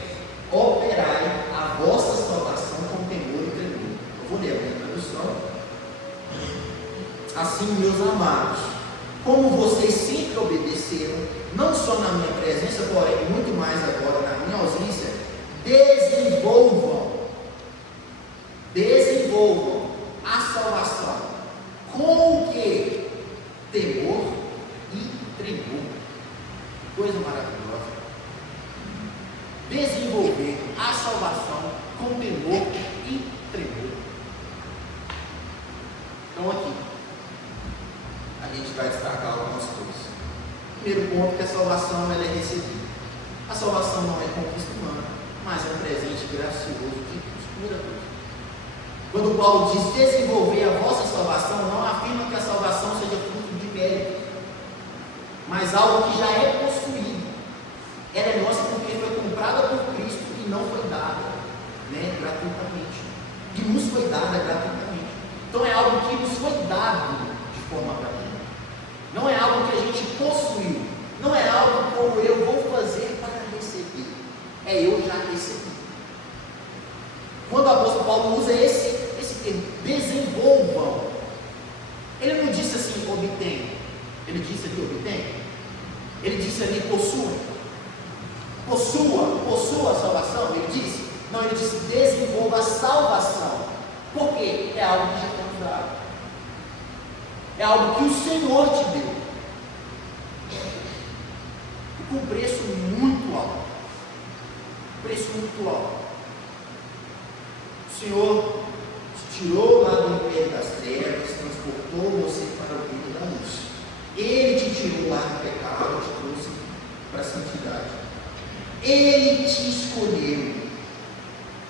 operai a vossa salvação com temor e tremor. Eu vou ler a minha tradução. Assim, meus amados, como vocês sempre obedeceram, não só na minha presença, porém muito mais agora na minha ausência, desenvolvam a salvação com o que? Temor e tremor. Coisa maravilhosa. Desenvolver a salvação com temor e tremor. Então aqui a gente vai destacar algumas coisas. Primeiro ponto é que a salvação ela é recebida. A salvação não é conquista humana, mas é um presente gracioso de Deus. Primeira coisa. Quando Paulo diz desenvolver a vossa salvação, não afirma que a salvação seja fruto de mérito, mas algo que já é possuído. Ela é nossa porque foi comprada por Cristo e não foi dada, gratuitamente. E nos foi dada gratuitamente. Então é algo que nos foi dado de forma gratuita. Não é algo que a gente possuiu. Não é algo como eu vou fazer para receber. É eu já recebi. Quando o apóstolo Paulo usa esse termo, desenvolvam, ele não disse assim, obtenham. Ele disse ali, obtenham. Ele disse ali, possuam. Possua a salvação. Ele disse, não, ele disse, desenvolva a salvação. Por quê? É algo que já temos dado. É algo que o Senhor te deu. Com um preço muito alto. Preço muito alto. O Senhor te tirou lá do império das trevas, transportou você para o reino da luz. Ele te tirou lá do pecado, te trouxe para a santidade. Ele te escolheu,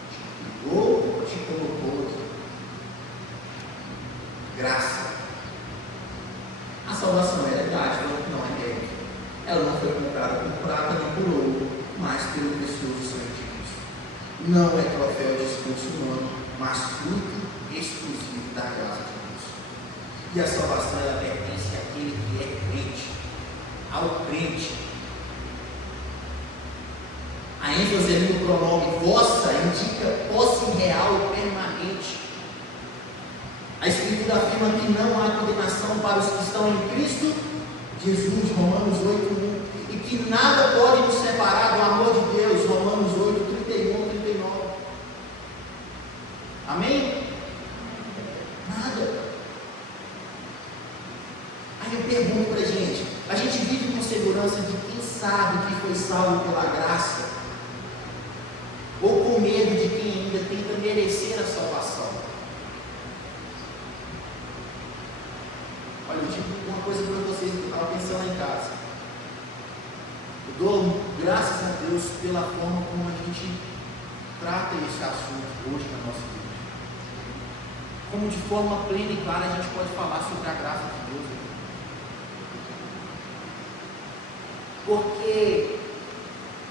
te cuidou, te colocou aqui. Graça. A salvação é verdade. Ela não foi comprada por prata nem por ouro, mas pelo precioso sangue de Cristo. Não é troféu de esforço humano, mas fruto exclusivo da graça de Deus. E a salvação, ela pertence àquele que é crente, ao crente. A ênfase ali no pronome vossa indica posse real permanente. A Escritura afirma que não há condenação para os que estão em Cristo Jesus, Romanos 8:1, e que nada pode nos separar do amor de Deus, Romanos 8:31, 39. Amém? Nada. Aí eu pergunto para a gente vive com segurança de quem sabe que foi salvo pela graça, ou com medo de quem ainda tenta merecer a salvação? Olha, eu digo uma coisa para vocês que eu estava pensando lá em casa. Eu dou graças a Deus pela forma como a gente trata esse assunto hoje na nossa vida. Como de forma plena e clara a gente pode falar sobre a graça de Deus. Porque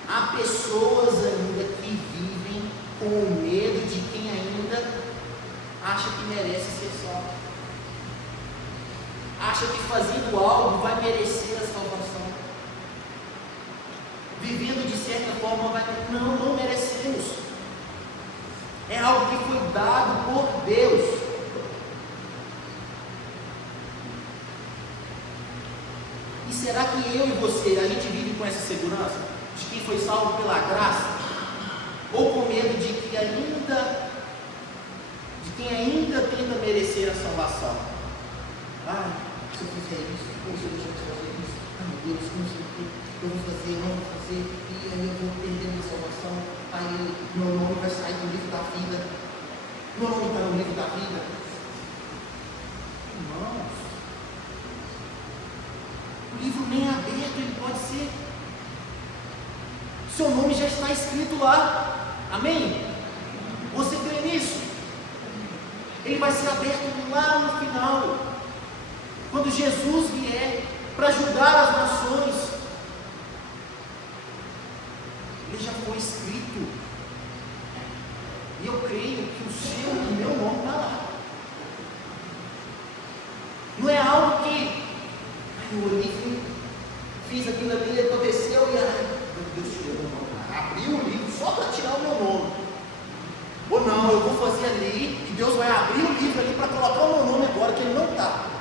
há pessoas ainda que vivem com o medo de quem ainda acha que merece ser salvo. Acha que fazendo algo vai merecer a salvação. Vivendo de certa forma vai... Não merecemos. É algo que foi dado por Deus. E será que eu e você, a gente vive com essa segurança de quem foi salvo pela graça? Ou com medo de quem ainda tenta merecer a salvação? Se eu fizer isso, poxa, deixa eu fazer isso. Meu Deus, não sei o que eu vou fazer, não vou fazer, e aí eu vou perder minha salvação. Aí meu nome vai sair do livro da vida. Meu nome está no livro da vida. Irmãos, o livro nem aberto ele pode ser. Seu nome já está escrito lá. Amém? Você crê nisso? Ele vai ser aberto lá no final. Quando Jesus vier para julgar as nações, ele já foi escrito. E eu creio que o seu e o meu nome está lá. Não é algo que eu olhei, fiz aquilo ali, aconteceu e meu Deus, tirou meu nome. Abriu o livro só para tirar o meu nome. Ou não, eu vou fazer ali e Deus vai abrir o livro ali para colocar o meu nome agora, que ele não está.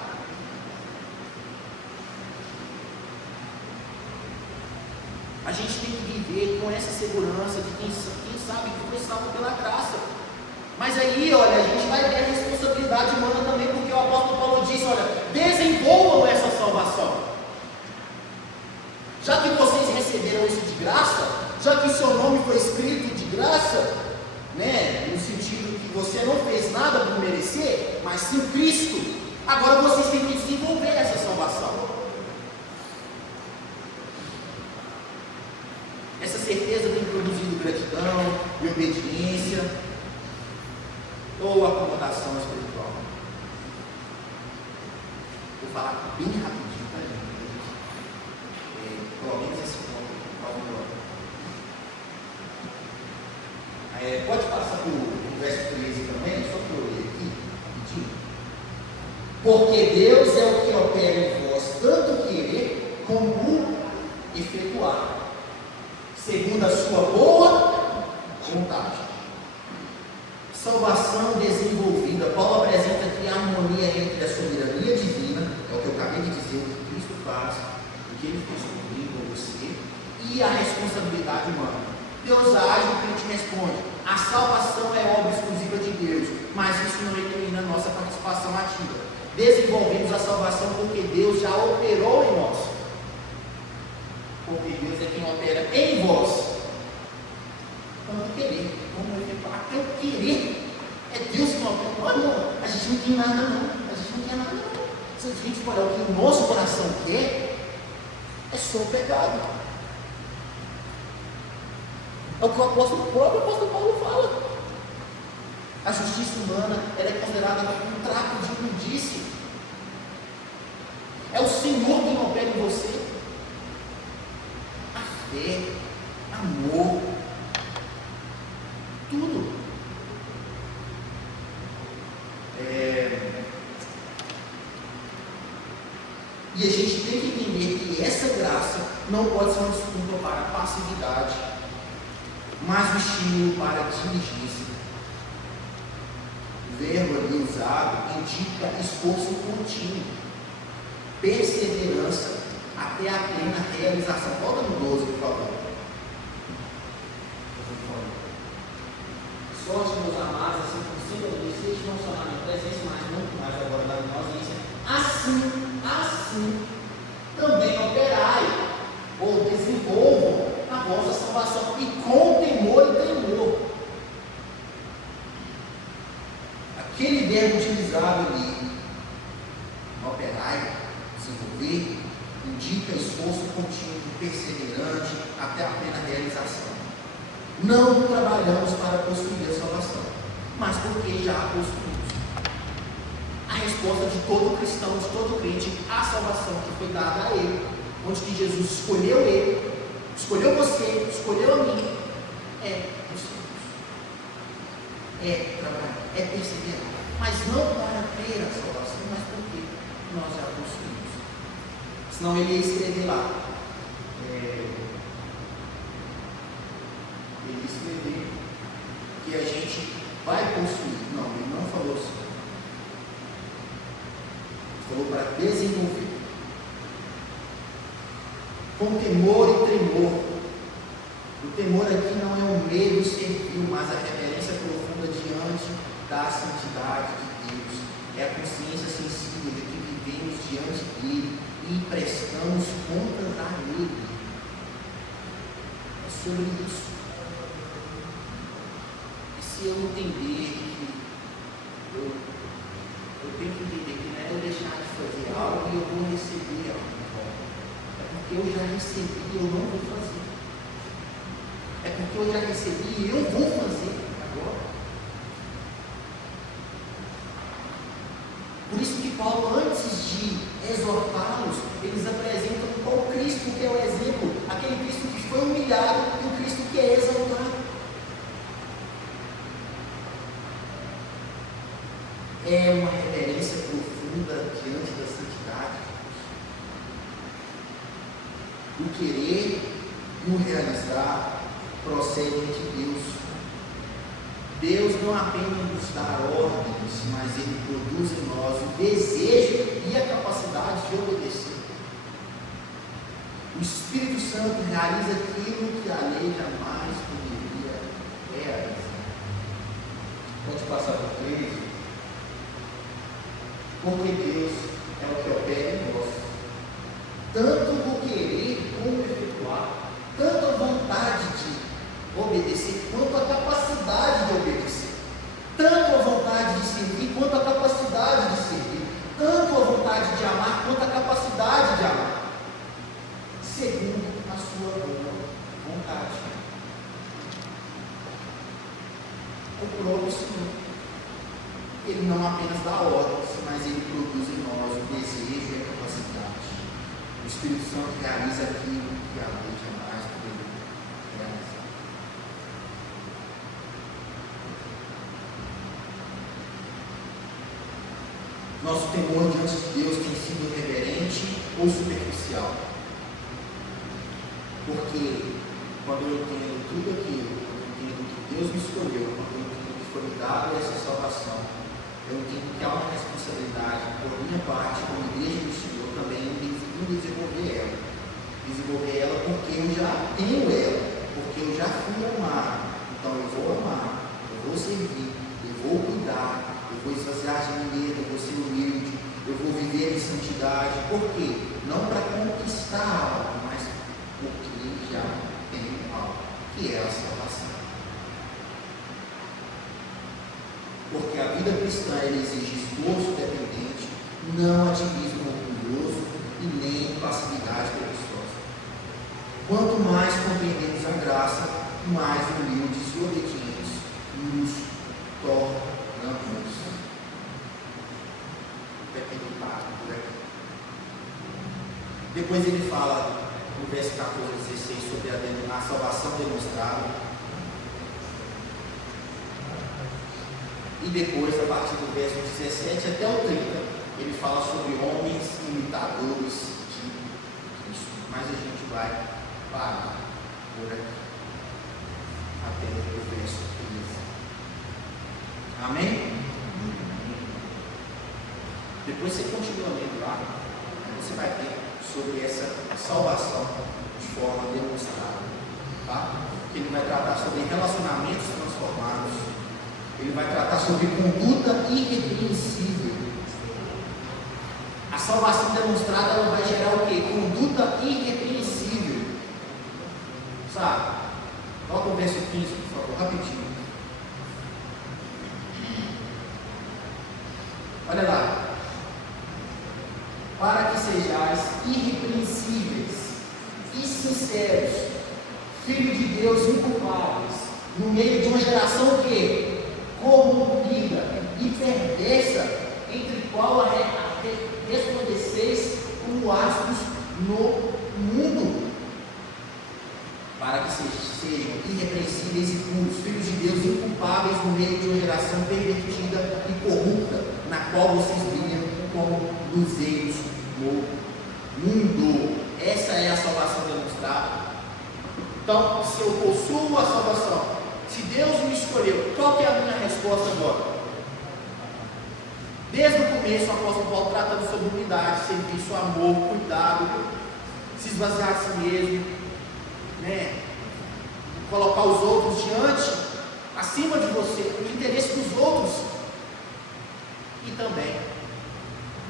A gente tem que viver com essa segurança de quem sabe que foi salvo pela graça. Mas aí, olha, a gente vai ver a responsabilidade humana também, porque o apóstolo Paulo disse, olha, desenvolvam essa salvação. Já que vocês receberam isso de graça, já que seu nome foi escrito de graça, né, no sentido que você não fez nada por merecer, mas sim Cristo, agora vocês têm que desenvolver essa salvação. Essa certeza tem produzido gratidão e obediência ou acomodação espiritual. Vou falar bem rapidinho, tá, gente? Pelo menos esse ponto, pode passar para o verso 13 também, só para eu ler aqui, rapidinho. Porque Deus é o que opera em vós, tanto querer como efetuar, segundo a sua boa vontade. Salvação desenvolvida. Paulo apresenta aqui a harmonia entre a soberania divina, é o que eu acabei de dizer, o que Cristo faz, o que ele fez comigo, com você, e a responsabilidade humana. Deus age, o crente responde. A salvação é obra exclusiva de Deus, mas isso não elimina a nossa participação ativa. Desenvolvemos a salvação porque Deus já operou em nós. Porque Deus é quem opera em vós. Tanto querer, como efetuar, até o querer. É Deus que opera. Olha, não, a gente não tem nada não. A gente não quer nada não. Se a gente olhar o que o nosso coração quer, é só o pecado. É o que o apóstolo Paulo fala. A justiça humana ela é considerada um trapo de imundície. É o Senhor quem opera em você. fé, amor, tudo. E a gente tem que entender que essa graça não pode ser uma desculpa para a passividade, mas um estímulo para a diligência. O verbo ali usado indica esforço contínuo, perseverança até a plena realização. Volta no 12, por favor. Sorte, meus amados, assim como sempre eu disse, não só na minha presença, mas muito mais agora da minha ausência. Assim, também operai, ou desenvolvam a vossa salvação, e com temor e tremor. Aquele verbo utilizado ali, operai, desenvolver, indica esforço contínuo, perseverante, até a plena realização. Não trabalhamos para possuir a salvação, mas porque já a possuímos. A resposta de todo cristão, de todo crente, à salvação que foi dada a ele, onde que Jesus escolheu ele, escolheu você, escolheu a mim, é possuirmos, é trabalhar, é perseverar, mas não para ter a salvação, mas porque nós já a possuímos. Senão ele ia escrever lá, ele escreveu que a gente vai possuir. Não, ele não falou assim. Ele falou para desenvolver. Com temor e tremor. O temor aqui não é o medo servil, mas a reverência profunda diante da santidade de Deus. É a consciência sensível de que vivemos diante dele e prestamos contas a ele. É sobre isso. Se eu entender que eu tenho que entender que não é eu deixar de fazer algo e eu vou receber algo de volta. É porque eu já recebi e eu não vou fazer. É porque eu já recebi e eu vou fazer agora. Por isso que Paulo, antes de exortá-los, eles apresentam qual Cristo que é o exemplo, aquele Cristo que foi humilhado e o Cristo que é exaltado. É uma reverência profunda diante da santidade de Deus. O querer e o realizar procedem de Deus. Deus não apenas nos dá ordens, mas Ele produz em nós o desejo e a capacidade de obedecer. O Espírito Santo realiza aquilo que a lei jamais poderia realizar. Pode passar para 3. Porque Deus é o que opera em nós, tanto o querer como o efetuar, tanto a vontade de obedecer, quanto a capacidade de obedecer, tanto a vontade de servir, quanto a capacidade de servir, tanto a vontade de amar, quanto a capacidade de amar, segundo a sua boa vontade. O próprio Senhor. Ele não apenas dá ordens, mas ele produz em nós o desejo e a capacidade. O Espírito Santo realiza aquilo que a lei jamais poderia realizar. Nosso temor diante de Deus tem sido reverente ou superficial? Porque quando eu entendo tudo aquilo, quando eu entendo que Deus me escolheu, quando eu entendo que foi me dado essa salvação, eu entendo que há uma responsabilidade por minha parte, como igreja do Senhor, também em desenvolver ela. Desenvolver ela porque eu já tenho ela, porque eu já fui amado. Então eu vou amar, eu vou servir, eu vou cuidar, eu vou esvaziar de mim mesmo, eu vou ser humilde, eu vou viver em santidade. Por quê? Não para conquistar algo, mas porque já tenho algo, que é a salvação. Porque a vida cristã exige esforço dependente, não ativismo orgulhoso e nem passividade preguiçosa. Quanto mais compreendemos a graça, mais humildes e obedientes nos tornamos. Depois ele fala no verso 14 a 16, sobre a salvação demonstrada. E depois, a partir do verso 17 até o 30, ele fala sobre homens imitadores de Cristo. Mas a gente vai parar por aqui, até o verso 15. Amém? Depois você continua lendo lá, você vai ver sobre essa salvação de forma demonstrada, tá? Que ele vai tratar sobre relacionamentos transformados, ele vai tratar sobre conduta irrepreensível. A salvação demonstrada, ela vai gerar o quê? Conduta irrepreensível, sabe? Coloca o verso 15, por favor, rapidinho. Olha lá. Para que sejais irrepreensíveis e sinceros, filhos de Deus inculpáveis, no meio de uma geração que corrompida e perversa, entre qual resplandeceis como astros no mundo, para que sejam irrepreensíveis e puros, filhos de Deus inculpáveis no meio de uma geração pervertida e corrupta, na qual vocês brilham como luzeiros no mundo. Essa é a salvação demonstrada. Então, se eu possuo a salvação, se Deus me escolheu, qual que é a minha resposta agora? Desde o começo, o apóstolo Paulo tratando sobre unidade, serviço, amor, cuidado, se esvaziar de si mesmo, né? Colocar os outros diante, acima de você, o interesse dos outros, e também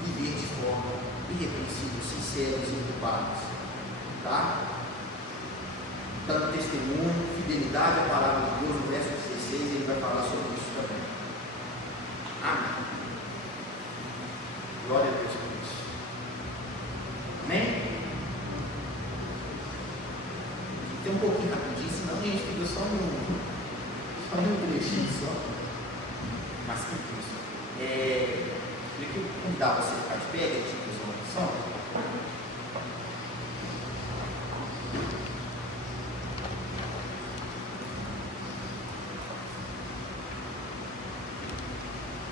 viver de forma irrepreensível, sinceros e inculpáveis, tá? Dando testemunho, fidelidade à palavra de Deus. No verso 16 ele vai falar sobre isso também. Amém. Glória a Deus por isso. Amém? Tem um pouquinho rapidinho, senão a gente fica só num trechinho só. Mas que isso. Eu queria convidar você a ficar de pé, a gente fazer uma oração.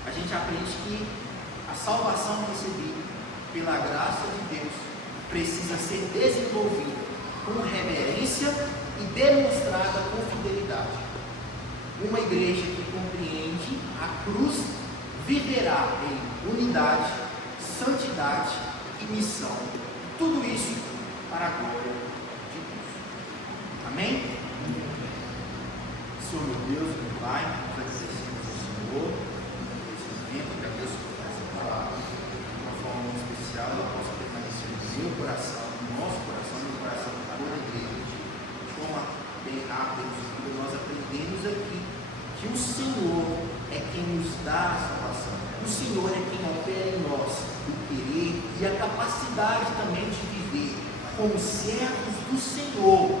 A gente aprende que a salvação recebida pela graça de Deus precisa ser desenvolvida com reverência e demonstrada com fidelidade. Uma igreja que compreende a cruz viverá em unidade, santidade e missão. Tudo isso para a glória de Deus. Amém? Senhor meu Deus, meu Pai, nós agradecemos ao Senhor. Agradeço por essa palavra, de uma forma muito especial, ela possa permanecer no meu coração, no nosso coração, no coração de toda a igreja. De forma bem rápida, nós aprendemos aqui que o Senhor é quem nos dá a salvação. O Senhor é quem opera em nós o querer e a capacidade também de viver como servos do Senhor,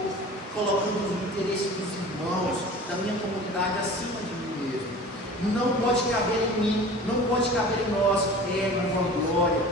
colocando os interesses dos irmãos, da minha comunidade acima de mim mesmo. Não pode caber em mim, não pode caber em nós ego, vanglória,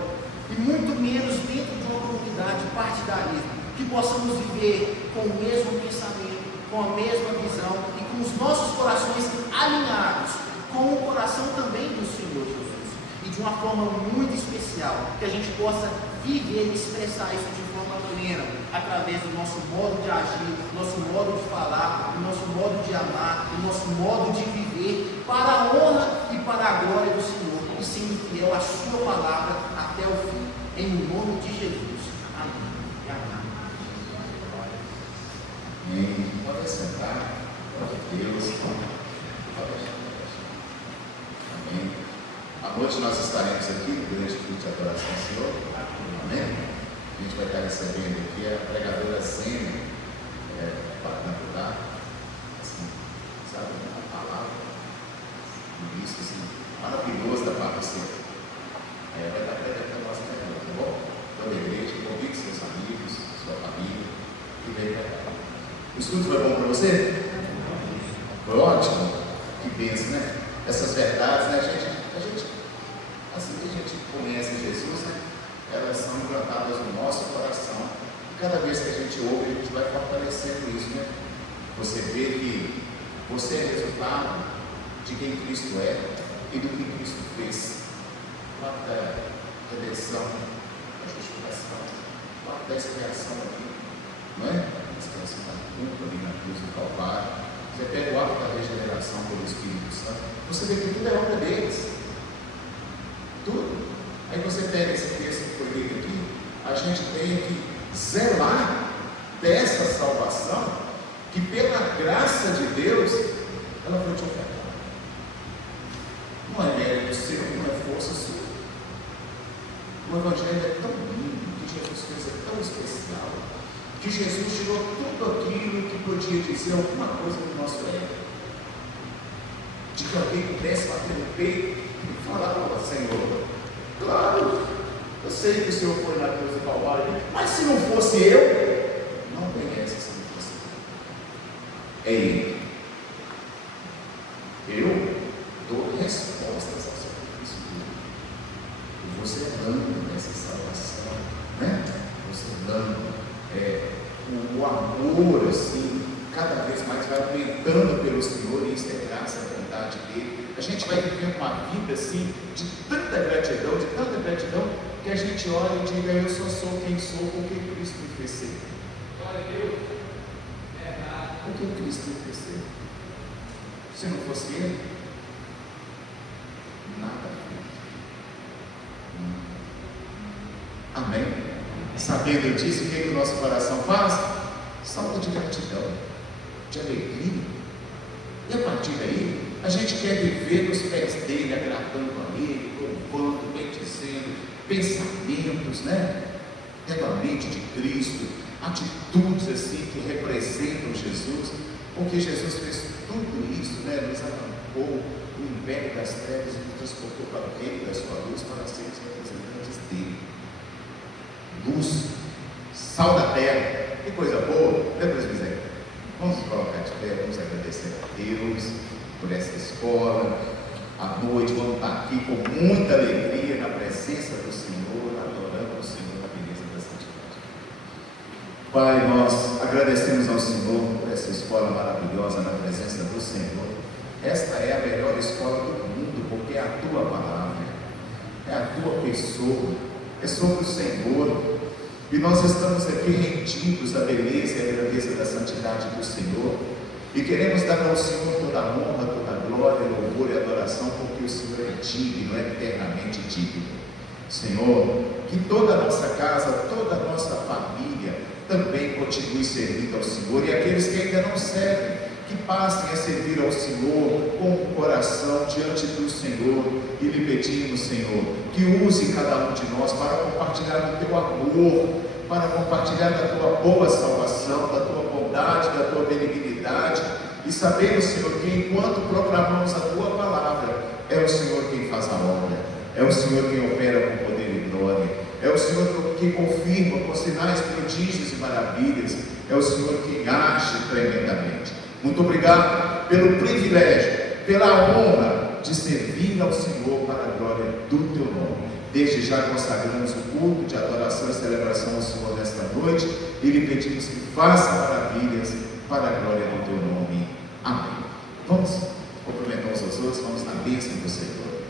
e muito menos dentro de uma comunidade de partidarismo, que possamos viver com o mesmo pensamento, com a mesma visão e com os nossos corações alinhados com o coração também do Senhor Jesus, e de uma forma muito especial, que a gente possa viver e expressar isso de forma plena, através do nosso modo de agir, do nosso modo de falar, do nosso modo de amar, do nosso modo de viver, para a honra e para a glória do Senhor, e sendo fiel à sua palavra até o fim, em nome de Jesus. Amém e amém. Amém. Pode sentar. Glória a Deus. Amém. À noite nós estaremos aqui no grande culto de adoração ao Senhor. Amém. A gente vai estar recebendo aqui a pregadora Zênia, para cantar, assim, sabe, a palavra, isso assim, maravilhoso da parte do Senhor. Vai estar pregando a nossa pregadora, tá bom? Toda a igreja, convide seus amigos, sua família, e vem para cá. O estudo foi bom para você? Foi ótimo? Que bênção, né? Essas verdades, né, assim que a gente conhece Jesus, né? Elas são implantadas no nosso coração cada vez que a gente ouve, a gente vai fortalecendo isso, né? Você vê que você é resultado de quem Cristo é e do que Cristo fez. Parte da redenção, da justificação, parte da expiação aqui, não é? A expiação da culpa ali na cruz do Calvário. Você pega o ato da regeneração pelo Espírito Santo, você vê que tudo é obra deles. Tudo. Aí você pega esse texto que foi lido aqui, a gente tem que zelar dessa salvação, que pela graça de Deus, ela foi te ofertada. Não é mérito seu, não é força sua. O Evangelho é tão lindo, que Jesus fez é tão especial, que Jesus tirou tudo aquilo que podia dizer alguma coisa do nosso ego. De que alguém pudesse bater no peito e falar: "Oh, Senhor, claro, eu sei que o Senhor foi na cruz do Calvário, mas se não fosse eu", não conhece se não fosse eu. É Ele. Eu dou respostas ao sacrifício dele. E você anda nessa salvação, né? Você anda, o amor, assim, cada vez mais vai aumentando pelo Senhor, e isso é graça, é vontade dele. A gente vai vivendo uma vida assim, de tanta gratidão, que a gente olha e diga: eu só sou quem sou porque Cristo me fez ser. Glória a Deus. Porque Cristo me fez ser. Se não fosse Ele, nada feito. Amém? Sabendo disso, o que o nosso coração faz? Salta de gratidão, de alegria. E a partir daí, a gente quer viver nos pés dele, agradando a ele, louvando, bendizendo, pensamentos, né? Tendo a mente de Cristo, atitudes assim que representam Jesus, porque Jesus fez tudo isso, né? Nos arrancou o império das trevas e nos transportou para o reino da sua luz, para sermos representantes dele. Luz, sal da terra, que coisa boa, né, presbítero? Vamos colocar de pé, vamos agradecer a Deus por essa escola. À noite vamos estar aqui com muita alegria na presença do Senhor, adorando o Senhor na beleza da santidade. Pai, nós agradecemos ao Senhor por essa escola maravilhosa na presença do Senhor. Esta é a melhor escola do mundo, porque é a tua palavra, é a tua pessoa, é sobre o Senhor. E nós estamos aqui rendidos à beleza e à grandeza da santidade do Senhor, e queremos dar ao Senhor toda a honra, toda a glória, louvor e adoração, porque o Senhor é digno, é eternamente digno. Senhor, que toda a nossa casa, toda a nossa família também continue servindo ao Senhor, e aqueles que ainda não servem, que passem a servir ao Senhor com o coração diante do Senhor, e lhe pedimos, Senhor, que use cada um de nós para compartilhar do teu amor, para compartilhar da tua boa salvação, da tua bondade, da tua benignidade, e sabemos, Senhor, que enquanto proclamamos a tua palavra, é o Senhor quem faz a obra, é o Senhor quem opera com poder e glória, é o Senhor quem confirma com sinais, prodígios e maravilhas, é o Senhor quem age tremendamente. Muito obrigado pelo privilégio, pela honra de servir ao Senhor para a glória do teu nome. Desde já consagramos o culto de adoração e celebração ao Senhor nesta noite, e lhe pedimos que faça maravilhas para a glória do teu nome. Amém. Vamos cumprimentar uns aos outros, vamos na bênção do Senhor.